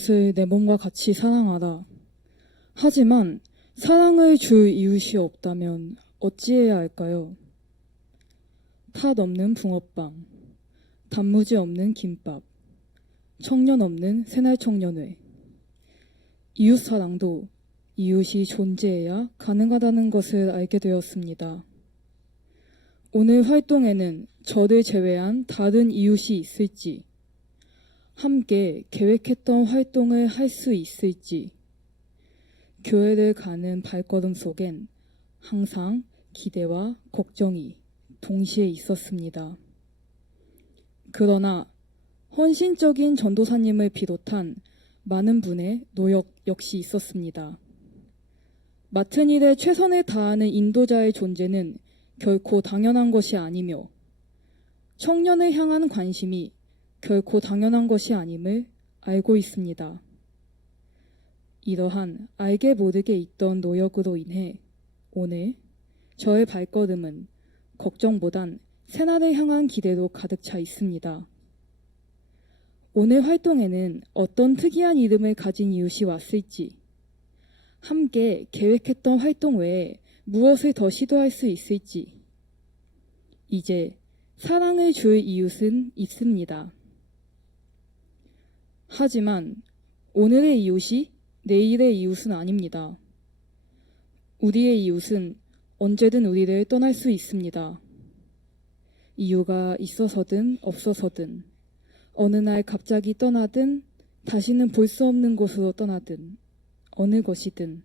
이웃을 내 몸과 같이 사랑하라. 하지만 사랑을 줄 이웃이 없다면 어찌해야 할까요? 팥 없는 붕어빵, 단무지 없는 김밥, 청년 없는 새날 청년회. 이웃 사랑도 이웃이 존재해야 가능하다는 것을 알게 되었습니다. 오늘 활동에는 저를 제외한 다른 이웃이 있을지, 함께 계획했던 활동을 할 수 있을지, 교회를 가는 발걸음 속엔 항상 기대와 걱정이 동시에 있었습니다. 그러나 헌신적인 전도사님을 비롯한 많은 분의 노력 역시 있었습니다. 맡은 일에 최선을 다하는 인도자의 존재는 결코 당연한 것이 아니며 청년을 향한 관심이 결코 당연한 것이 아님을 알고 있습니다. 이러한 알게 모르게 있던 노력으로 인해 오늘 저의 발걸음은 걱정보단 새날을 향한 기대로 가득 차 있습니다. 오늘 활동에는 어떤 특이한 이름을 가진 이웃이 왔을지, 함께 계획했던 활동 외에 무엇을 더 시도할 수 있을지, 이제 사랑을 줄 이웃은 있습니다. 하지만 오늘의 이웃이 내일의 이웃은 아닙니다. 우리의 이웃은 언제든 우리를 떠날 수 있습니다. 이유가 있어서든 없어서든, 어느 날 갑자기 떠나든 다시는 볼 수 없는 곳으로 떠나든 어느 것이든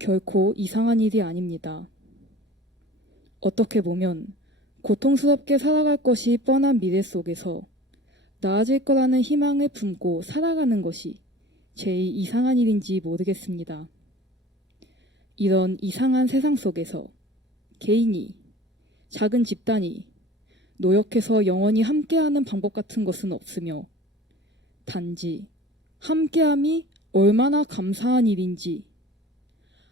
결코 이상한 일이 아닙니다. 어떻게 보면 고통스럽게 살아갈 것이 뻔한 미래 속에서 나아질 거라는 희망을 품고 살아가는 것이 제일 이상한 일인지 모르겠습니다. 이런 이상한 세상 속에서 개인이, 작은 집단이 노력해서 영원히 함께하는 방법 같은 것은 없으며 단지 함께함이 얼마나 감사한 일인지,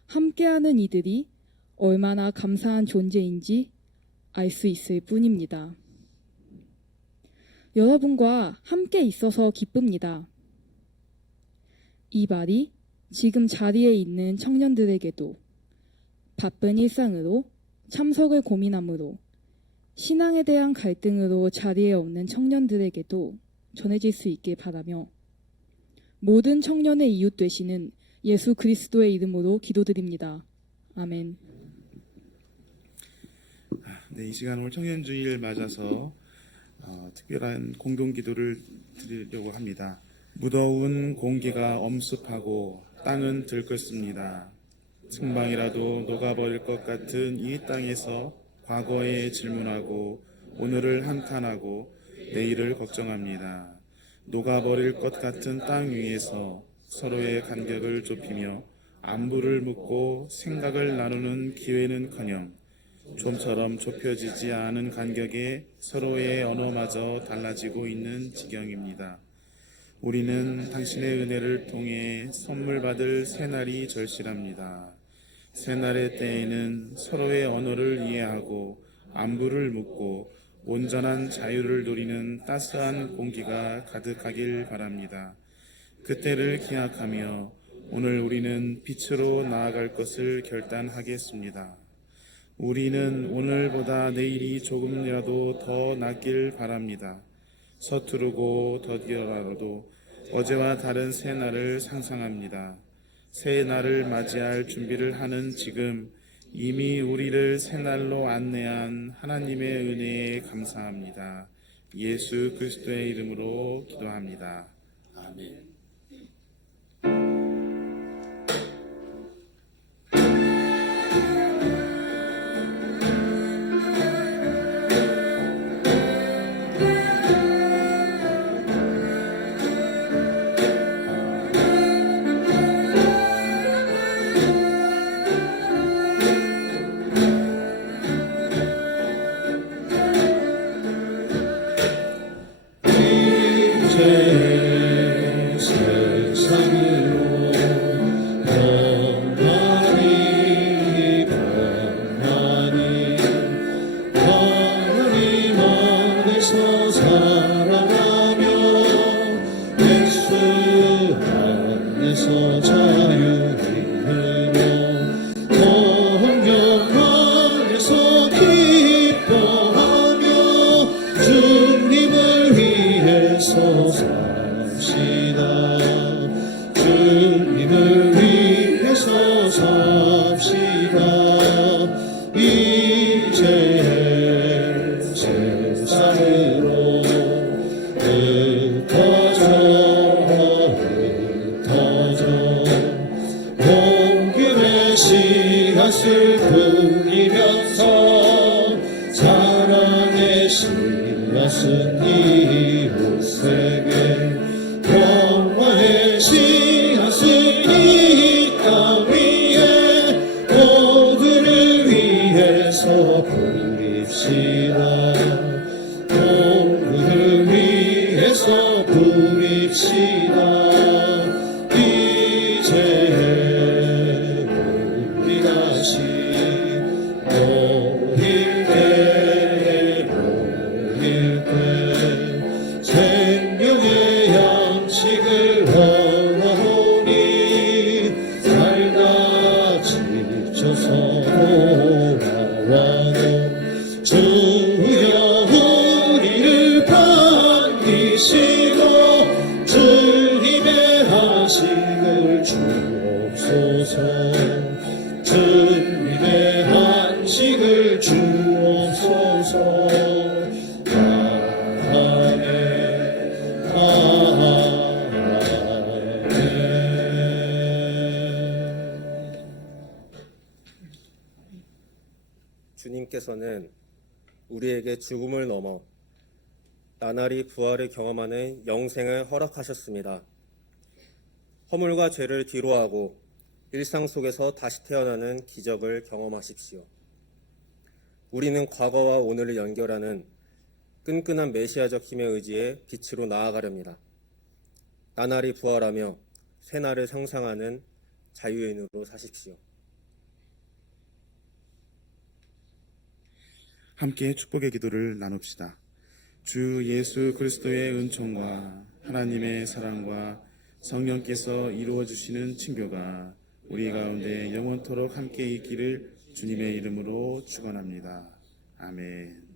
함께하는 이들이 얼마나 감사한 존재인지 알 수 있을 뿐입니다. 여러분과 함께 있어서 기쁩니다. 이 말이 지금 자리에 있는 청년들에게도 바쁜 일상으로 참석을 고민함으로 신앙에 대한 갈등으로 자리에 없는 청년들에게도 전해질 수 있길 바라며 모든 청년의 이웃 되시는 예수 그리스도의 이름으로 기도드립니다. 아멘. 네, 이 시간 오늘 청년주일 맞아서 특별한 공동기도를 드리려고 합니다. 무더운 공기가 엄습하고 땅은 들끓습니다. 승방이라도 녹아버릴 것 같은 이 땅에서 과거에 질문하고 오늘을 한탄하고 내일을 걱정합니다. 녹아버릴 것 같은 땅 위에서 서로의 간격을 좁히며 안부를 묻고 생각을 나누는 기회는커녕 좀처럼 좁혀지지 않은 간격에 서로의 언어마저 달라지고 있는 지경입니다. 우리는 당신의 은혜를 통해 선물 받을 새날이 절실합니다. 새날의 때에는 서로의 언어를 이해하고 안부를 묻고 온전한 자유를 누리는 따스한 공기가 가득하길 바랍니다. 그때를 기약하며 오늘 우리는 빛으로 나아갈 것을 결단하겠습니다. 우리는 오늘보다 내일이 조금이라도 더 낫길 바랍니다. 서투르고 더디더라도 어제와 다른 새 날을 상상합니다. 새 날을 맞이할 준비를 하는 지금 이미 우리를 새 날로 안내한 하나님의 은혜에 감사합니다. 예수 그리스도의 이름으로 기도합니다. 아멘. 다스린 이웃에게 평화의 씨앗을 이 땅 위에 모두를 위해서 부립시다. 모두를 위해서 부립시다. 이제 우리 다시 모일 때 생명의 양식을 원하오니 살다 지쳐서 돌아와도 주여 우리를 반기시고 주님의 한식을 주옵소서. 주님의 한식을 주옵소서. 주님께서는 우리에게 죽음을 넘어 나날이 부활을 경험하는 영생을 허락하셨습니다. 허물과 죄를 뒤로하고 일상 속에서 다시 태어나는 기적을 경험하십시오. 우리는 과거와 오늘을 연결하는 끈끈한 메시아적 힘의 의지에 빛으로 나아가렵니다. 나날이 부활하며 새날을 상상하는 자유인으로 사십시오. 함께 축복의 기도를 나눕시다. 주 예수 그리스도의 은총과 하나님의 사랑과 성령께서 이루어 주시는 친교가 우리 가운데 영원토록 함께 있기를 주님의 이름으로 축원합니다. 아멘.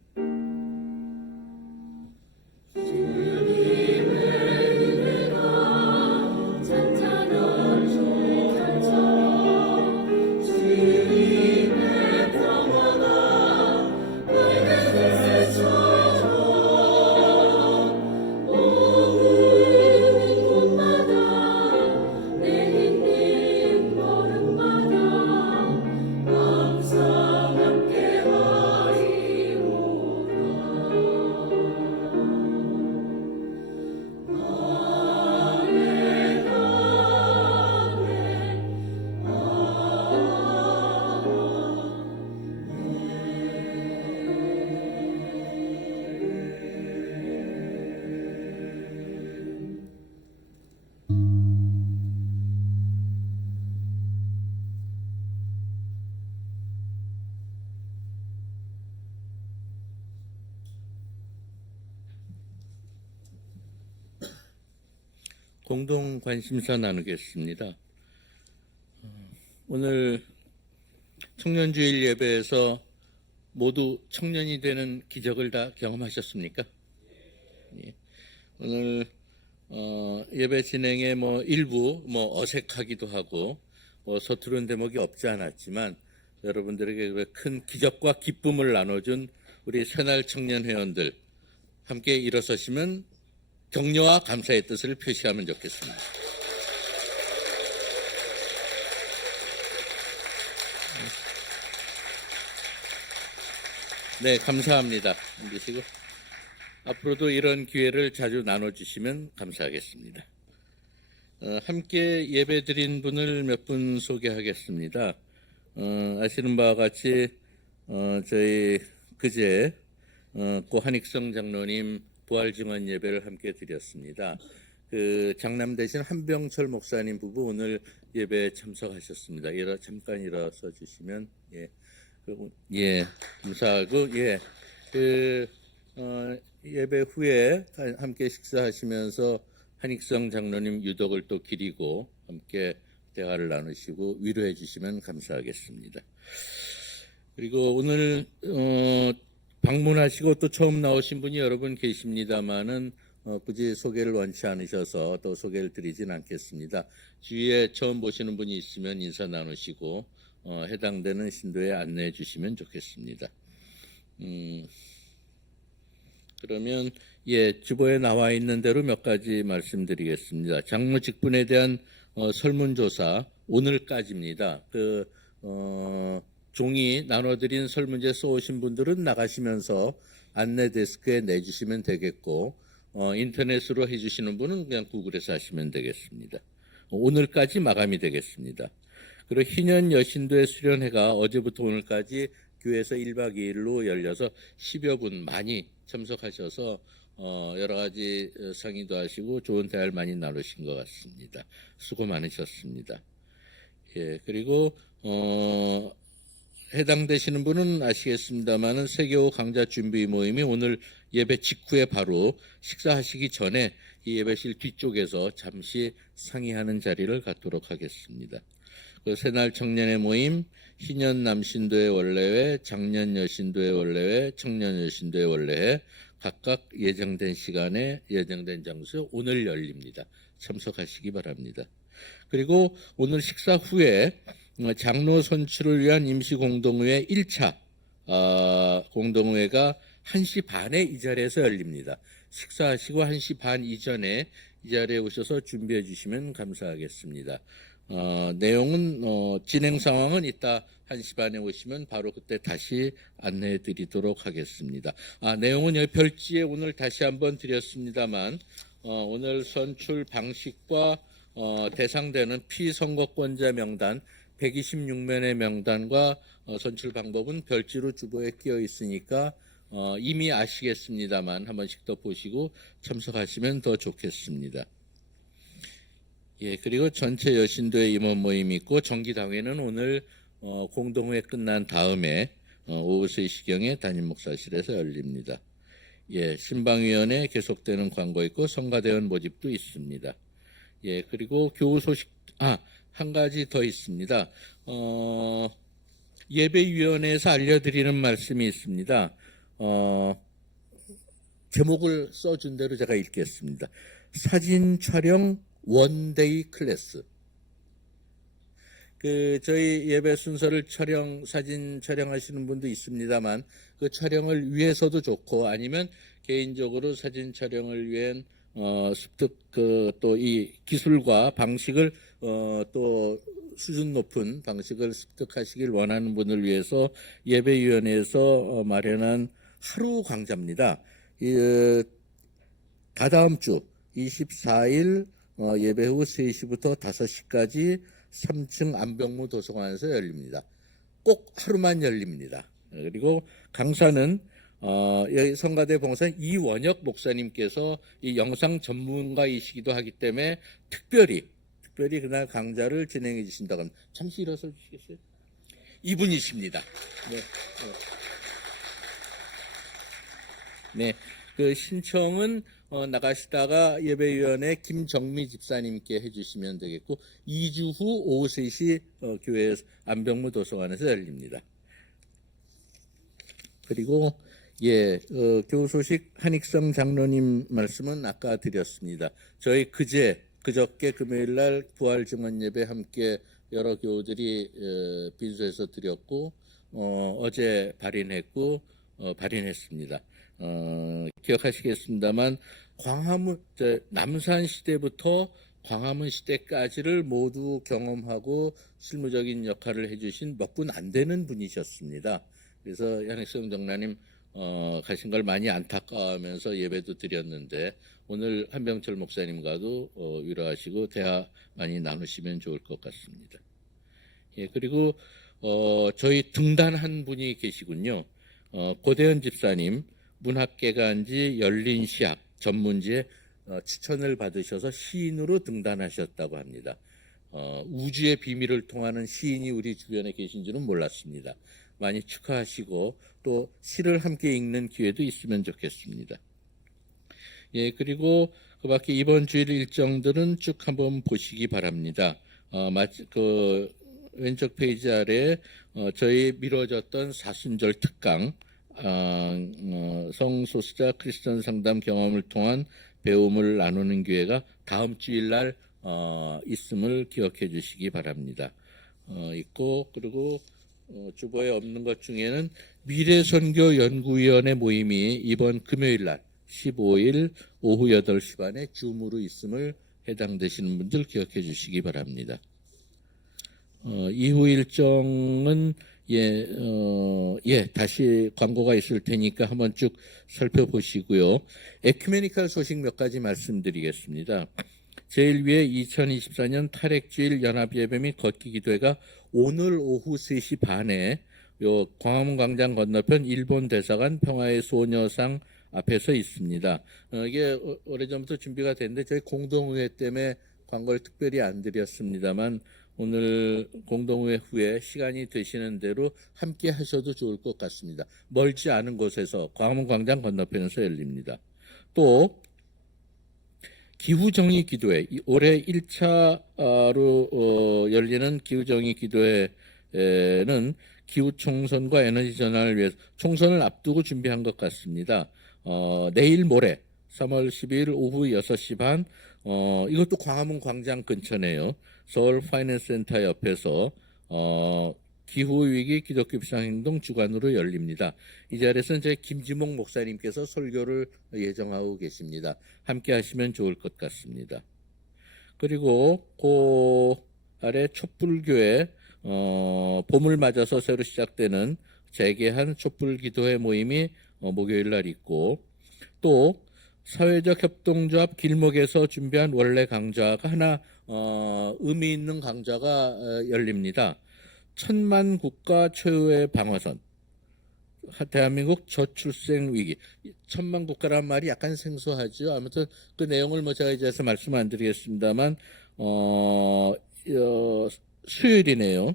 공동 관심사 나누겠습니다. 오늘 청년주일 예배에서 모두 청년이 되는 기적을 다 경험하셨습니까? 예. 오늘 예배 진행에 일부 어색하기도 하고 서투른 대목이 없지 않았지만 여러분들에게 큰 기적과 기쁨을 나눠준 우리 새날 청년 회원들 함께 일어서시면 격려와 감사의 뜻을 표시하면 좋겠습니다. 네, 감사합니다. 앉으시고 앞으로도 이런 기회를 자주 나눠주시면 감사하겠습니다. 함께 예배드린 분을 몇 분 소개하겠습니다. 아시는 바와 같이 저희 그제 고 한익성 장로님 부활증언 예배를 함께 드렸습니다. 그 장남 되신 한병철 목사님 부부 오늘 예배에 참석하셨습니다. 잠깐 일어서 주시면 감사하고 예배 후에 함께 식사하시면서 한익성 장로님 유덕을 또 기리고 함께 대화를 나누시고 위로해 주시면 감사하겠습니다. 그리고 오늘 방문하시고 또 처음 나오신 분이 여러 분 계십니다만은 굳이 소개를 원치 않으셔서 또 소개를 드리진 않겠습니다. 주위에 처음 보시는 분이 있으면 인사 나누시고 해당되는 신도에 안내해 주시면 좋겠습니다. 그러면 주보에 나와 있는 대로 몇 가지 말씀드리겠습니다. 장로 직분에 대한 설문조사 오늘까지입니다. 종이 나눠드린 설문제 써오신 분들은 나가시면서 안내 데스크에 내주시면 되겠고 인터넷으로 해주시는 분은 그냥 구글에서 하시면 되겠습니다. 오늘까지 마감이 되겠습니다. 그리고 희년 여신도의 수련회가 어제부터 오늘까지 교회에서 1박 2일로 열려서 10여 분 많이 참석하셔서 여러 가지 상의도 하시고 좋은 대화를 많이 나누신 것 같습니다. 수고 많으셨습니다. 예, 그리고 해당되시는 분은 아시겠습니다만은 세계호 강좌 준비 모임이 오늘 예배 직후에 바로 식사하시기 전에 이 예배실 뒤쪽에서 잠시 상의하는 자리를 갖도록 하겠습니다. 그 새날 청년의 모임, 희년 남신도의 원래회, 작년 여신도의 원래회, 청년 여신도의 원래회 각각 예정된 시간에 예정된 장소에 오늘 열립니다. 참석하시기 바랍니다. 그리고 오늘 식사 후에 장로 선출을 위한 임시공동회 1차 공동회가 1시 반에 이 자리에서 열립니다. 식사하시고 1시 반 이전에 이 자리에 오셔서 준비해 주시면 감사하겠습니다. 내용은 진행 상황은 이따 1시 반에 오시면 바로 그때 다시 안내해 드리도록 하겠습니다. 내용은 여기 별지에 오늘 다시 한번 드렸습니다만 오늘 선출 방식과 대상되는 피선거권자 명단 126명의 명단과 선출 방법은 별지로 주보에 끼어 있으니까 이미 아시겠습니다만 한 번씩 더 보시고 참석하시면 더 좋겠습니다. 예, 그리고 전체 여신도의 임원 모임이 있고 정기당회는 오늘 공동회 끝난 다음에 오후 3시경에 담임 목사실에서 열립니다. 예, 신방위원회 계속되는 광고 있고 성가대원 모집도 있습니다. 예, 그리고 교우 소식 한 가지 더 있습니다. 예배위원회에서 알려드리는 말씀이 있습니다. 제목을 써준 대로 제가 읽겠습니다. 사진 촬영 원데이 클래스. 저희 예배 순서를 사진 촬영하시는 분도 있습니다만 그 촬영을 위해서도 좋고 아니면 개인적으로 사진 촬영을 위한 습득 또 이 기술과 방식을 또 수준 높은 방식을 습득하시길 원하는 분을 위해서 예배위원회에서 마련한 하루 강좌입니다. 다다음 주 24일 예배 후 3시부터 5시까지 3층 안병무 도서관에서 열립니다. 꼭 하루만 열립니다. 그리고 강사는 여기 성가대 봉사는 이원혁 목사님께서 이 영상 전문가이시기도 하기 때문에 특별히 그날 강좌를 진행해 주신다고 합니다. 잠시 일어서 주시겠어요? 이분이십니다. 네. 그 신청은 나가시다가 예배위원회 김정미 집사님께 해주시면 되겠고 2주 후 오후 3시 교회 안병무 도서관에서 열립니다. 그리고 교우 소식 한익성 장로님 말씀은 아까 드렸습니다. 저희 그저께 금요일 날 부활 증언 예배 함께 여러 교우들이 빈소에서 드렸고 어제 발인했습니다. 기억하시겠습니다만 남산 시대부터 광화문 시대까지를 모두 경험하고 실무적인 역할을 해주신 몇 분 안 되는 분이셨습니다. 그래서 한익성 장로님 가신 걸 많이 안타까워하면서 예배도 드렸는데 오늘 한병철 목사님과도 위로하시고 대화 많이 나누시면 좋을 것 같습니다. 예, 그리고 저희 등단한 분이 계시군요. 고대현 집사님 문학개간지 열린 시학 전문지에 추천을 받으셔서 시인으로 등단하셨다고 합니다. 우주의 비밀을 통하는 시인이 우리 주변에 계신 줄은 몰랐습니다. 많이 축하하시고 또 시를 함께 읽는 기회도 있으면 좋겠습니다. 예, 그리고 그 밖에 이번 주일 일정들은 쭉 한번 보시기 바랍니다. 왼쪽 페이지 아래에 저희 미뤄졌던 사순절 특강 성소수자 크리스천 상담 경험을 통한 배움을 나누는 기회가 다음 주일 날 있음을 기억해 주시기 바랍니다. 있고 그리고 주보에 없는 것 중에는 미래선교연구위원회 모임이 이번 금요일 날 15일 오후 8시 반에 줌으로 있음을 해당되시는 분들 기억해 주시기 바랍니다. 이후 일정은 다시 광고가 있을 테니까 한번 쭉 살펴보시고요. 에큐메니컬 소식 몇 가지 말씀드리겠습니다. 제일 위에 2024년 탈핵주일 연합예배 및 걷기 기도회가 오늘 오후 3시 반에 요 광화문 광장 건너편 일본 대사관 평화의 소녀상 앞에서 있습니다. 이게 오래전부터 준비가 됐는데 저희 공동의회 때문에 광고를 특별히 안 드렸습니다만 오늘 공동의회 후에 시간이 되시는 대로 함께 하셔도 좋을 것 같습니다. 멀지 않은 곳에서 광화문 광장 건너편에서 열립니다. 또 기후정의 기도회, 올해 1차로 열리는 기후정의 기도회는 기후총선과 에너지 전환을 위해서 총선을 앞두고 준비한 것 같습니다. 내일 모레 3월 12일 오후 6시 반 이것도 광화문 광장 근처네요. 서울 파이낸스 센터 옆에서 기후위기 기독교 비상행동 주관으로 열립니다. 이 자리에서는 저희 김지목 목사님께서 설교를 예정하고 계십니다. 함께 하시면 좋을 것 같습니다. 그리고 그 아래 촛불교회 봄을 맞아서 새로 시작되는 재개한 촛불기도회 모임이 목요일 날 있고 또 사회적 협동조합 길목에서 준비한 원래 강좌가 하나 의미 있는 강좌가 열립니다. 1000만 국가 최후의 방어선, 대한민국 저출생 위기. 1000만 국가란 말이 약간 생소하죠. 아무튼 그 내용을 제가 이제서 말씀 안 드리겠습니다만 수요일이네요.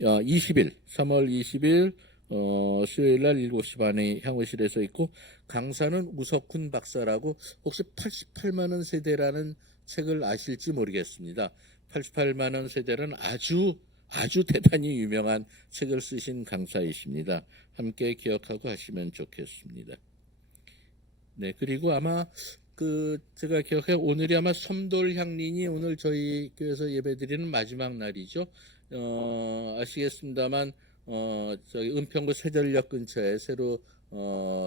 20일, 3월 20일 수요일 날 7시 반에 향후실에서 있고 강사는 우석훈 박사라고 혹시 88만 원 세대라는 책을 아실지 모르겠습니다. 88만 원 세대는 아주 대단히 유명한 책을 쓰신 강사이십니다. 함께 기억하고 하시면 좋겠습니다. 네, 그리고 아마 제가 기억해 오늘이 아마 섬돌 향린이 오늘 저희 교회에서 예배드리는 마지막 날이죠. 아시겠습니다만 저희 은평구 세전역 근처에 새로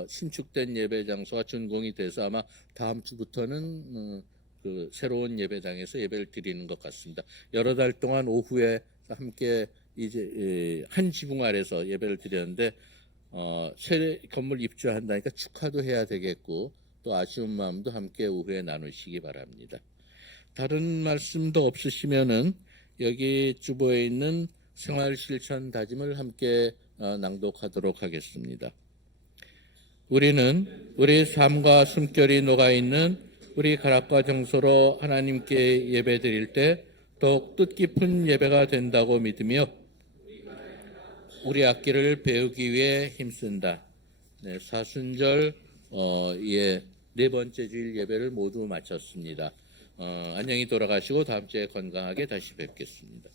신축된 예배 장소가 준공이 돼서 아마 다음 주부터는 그 새로운 예배당에서 예배를 드리는 것 같습니다. 여러 달 동안 오후에 함께 이제 한 지붕 아래서 예배를 드렸는데 새 건물 입주한다니까 축하도 해야 되겠고 또 아쉬운 마음도 함께 오후에 나누시기 바랍니다. 다른 말씀도 없으시면은 여기 주보에 있는 생활 실천 다짐을 함께 낭독하도록 하겠습니다. 우리는 우리 삶과 숨결이 녹아있는 우리 가락과 정서로 하나님께 예배드릴 때 더욱 뜻깊은 예배가 된다고 믿으며 우리 악기를 배우기 위해 힘쓴다. 네, 사순절 네 번째 주일 예배를 모두 마쳤습니다. 안녕히 돌아가시고 다음 주에 건강하게 다시 뵙겠습니다.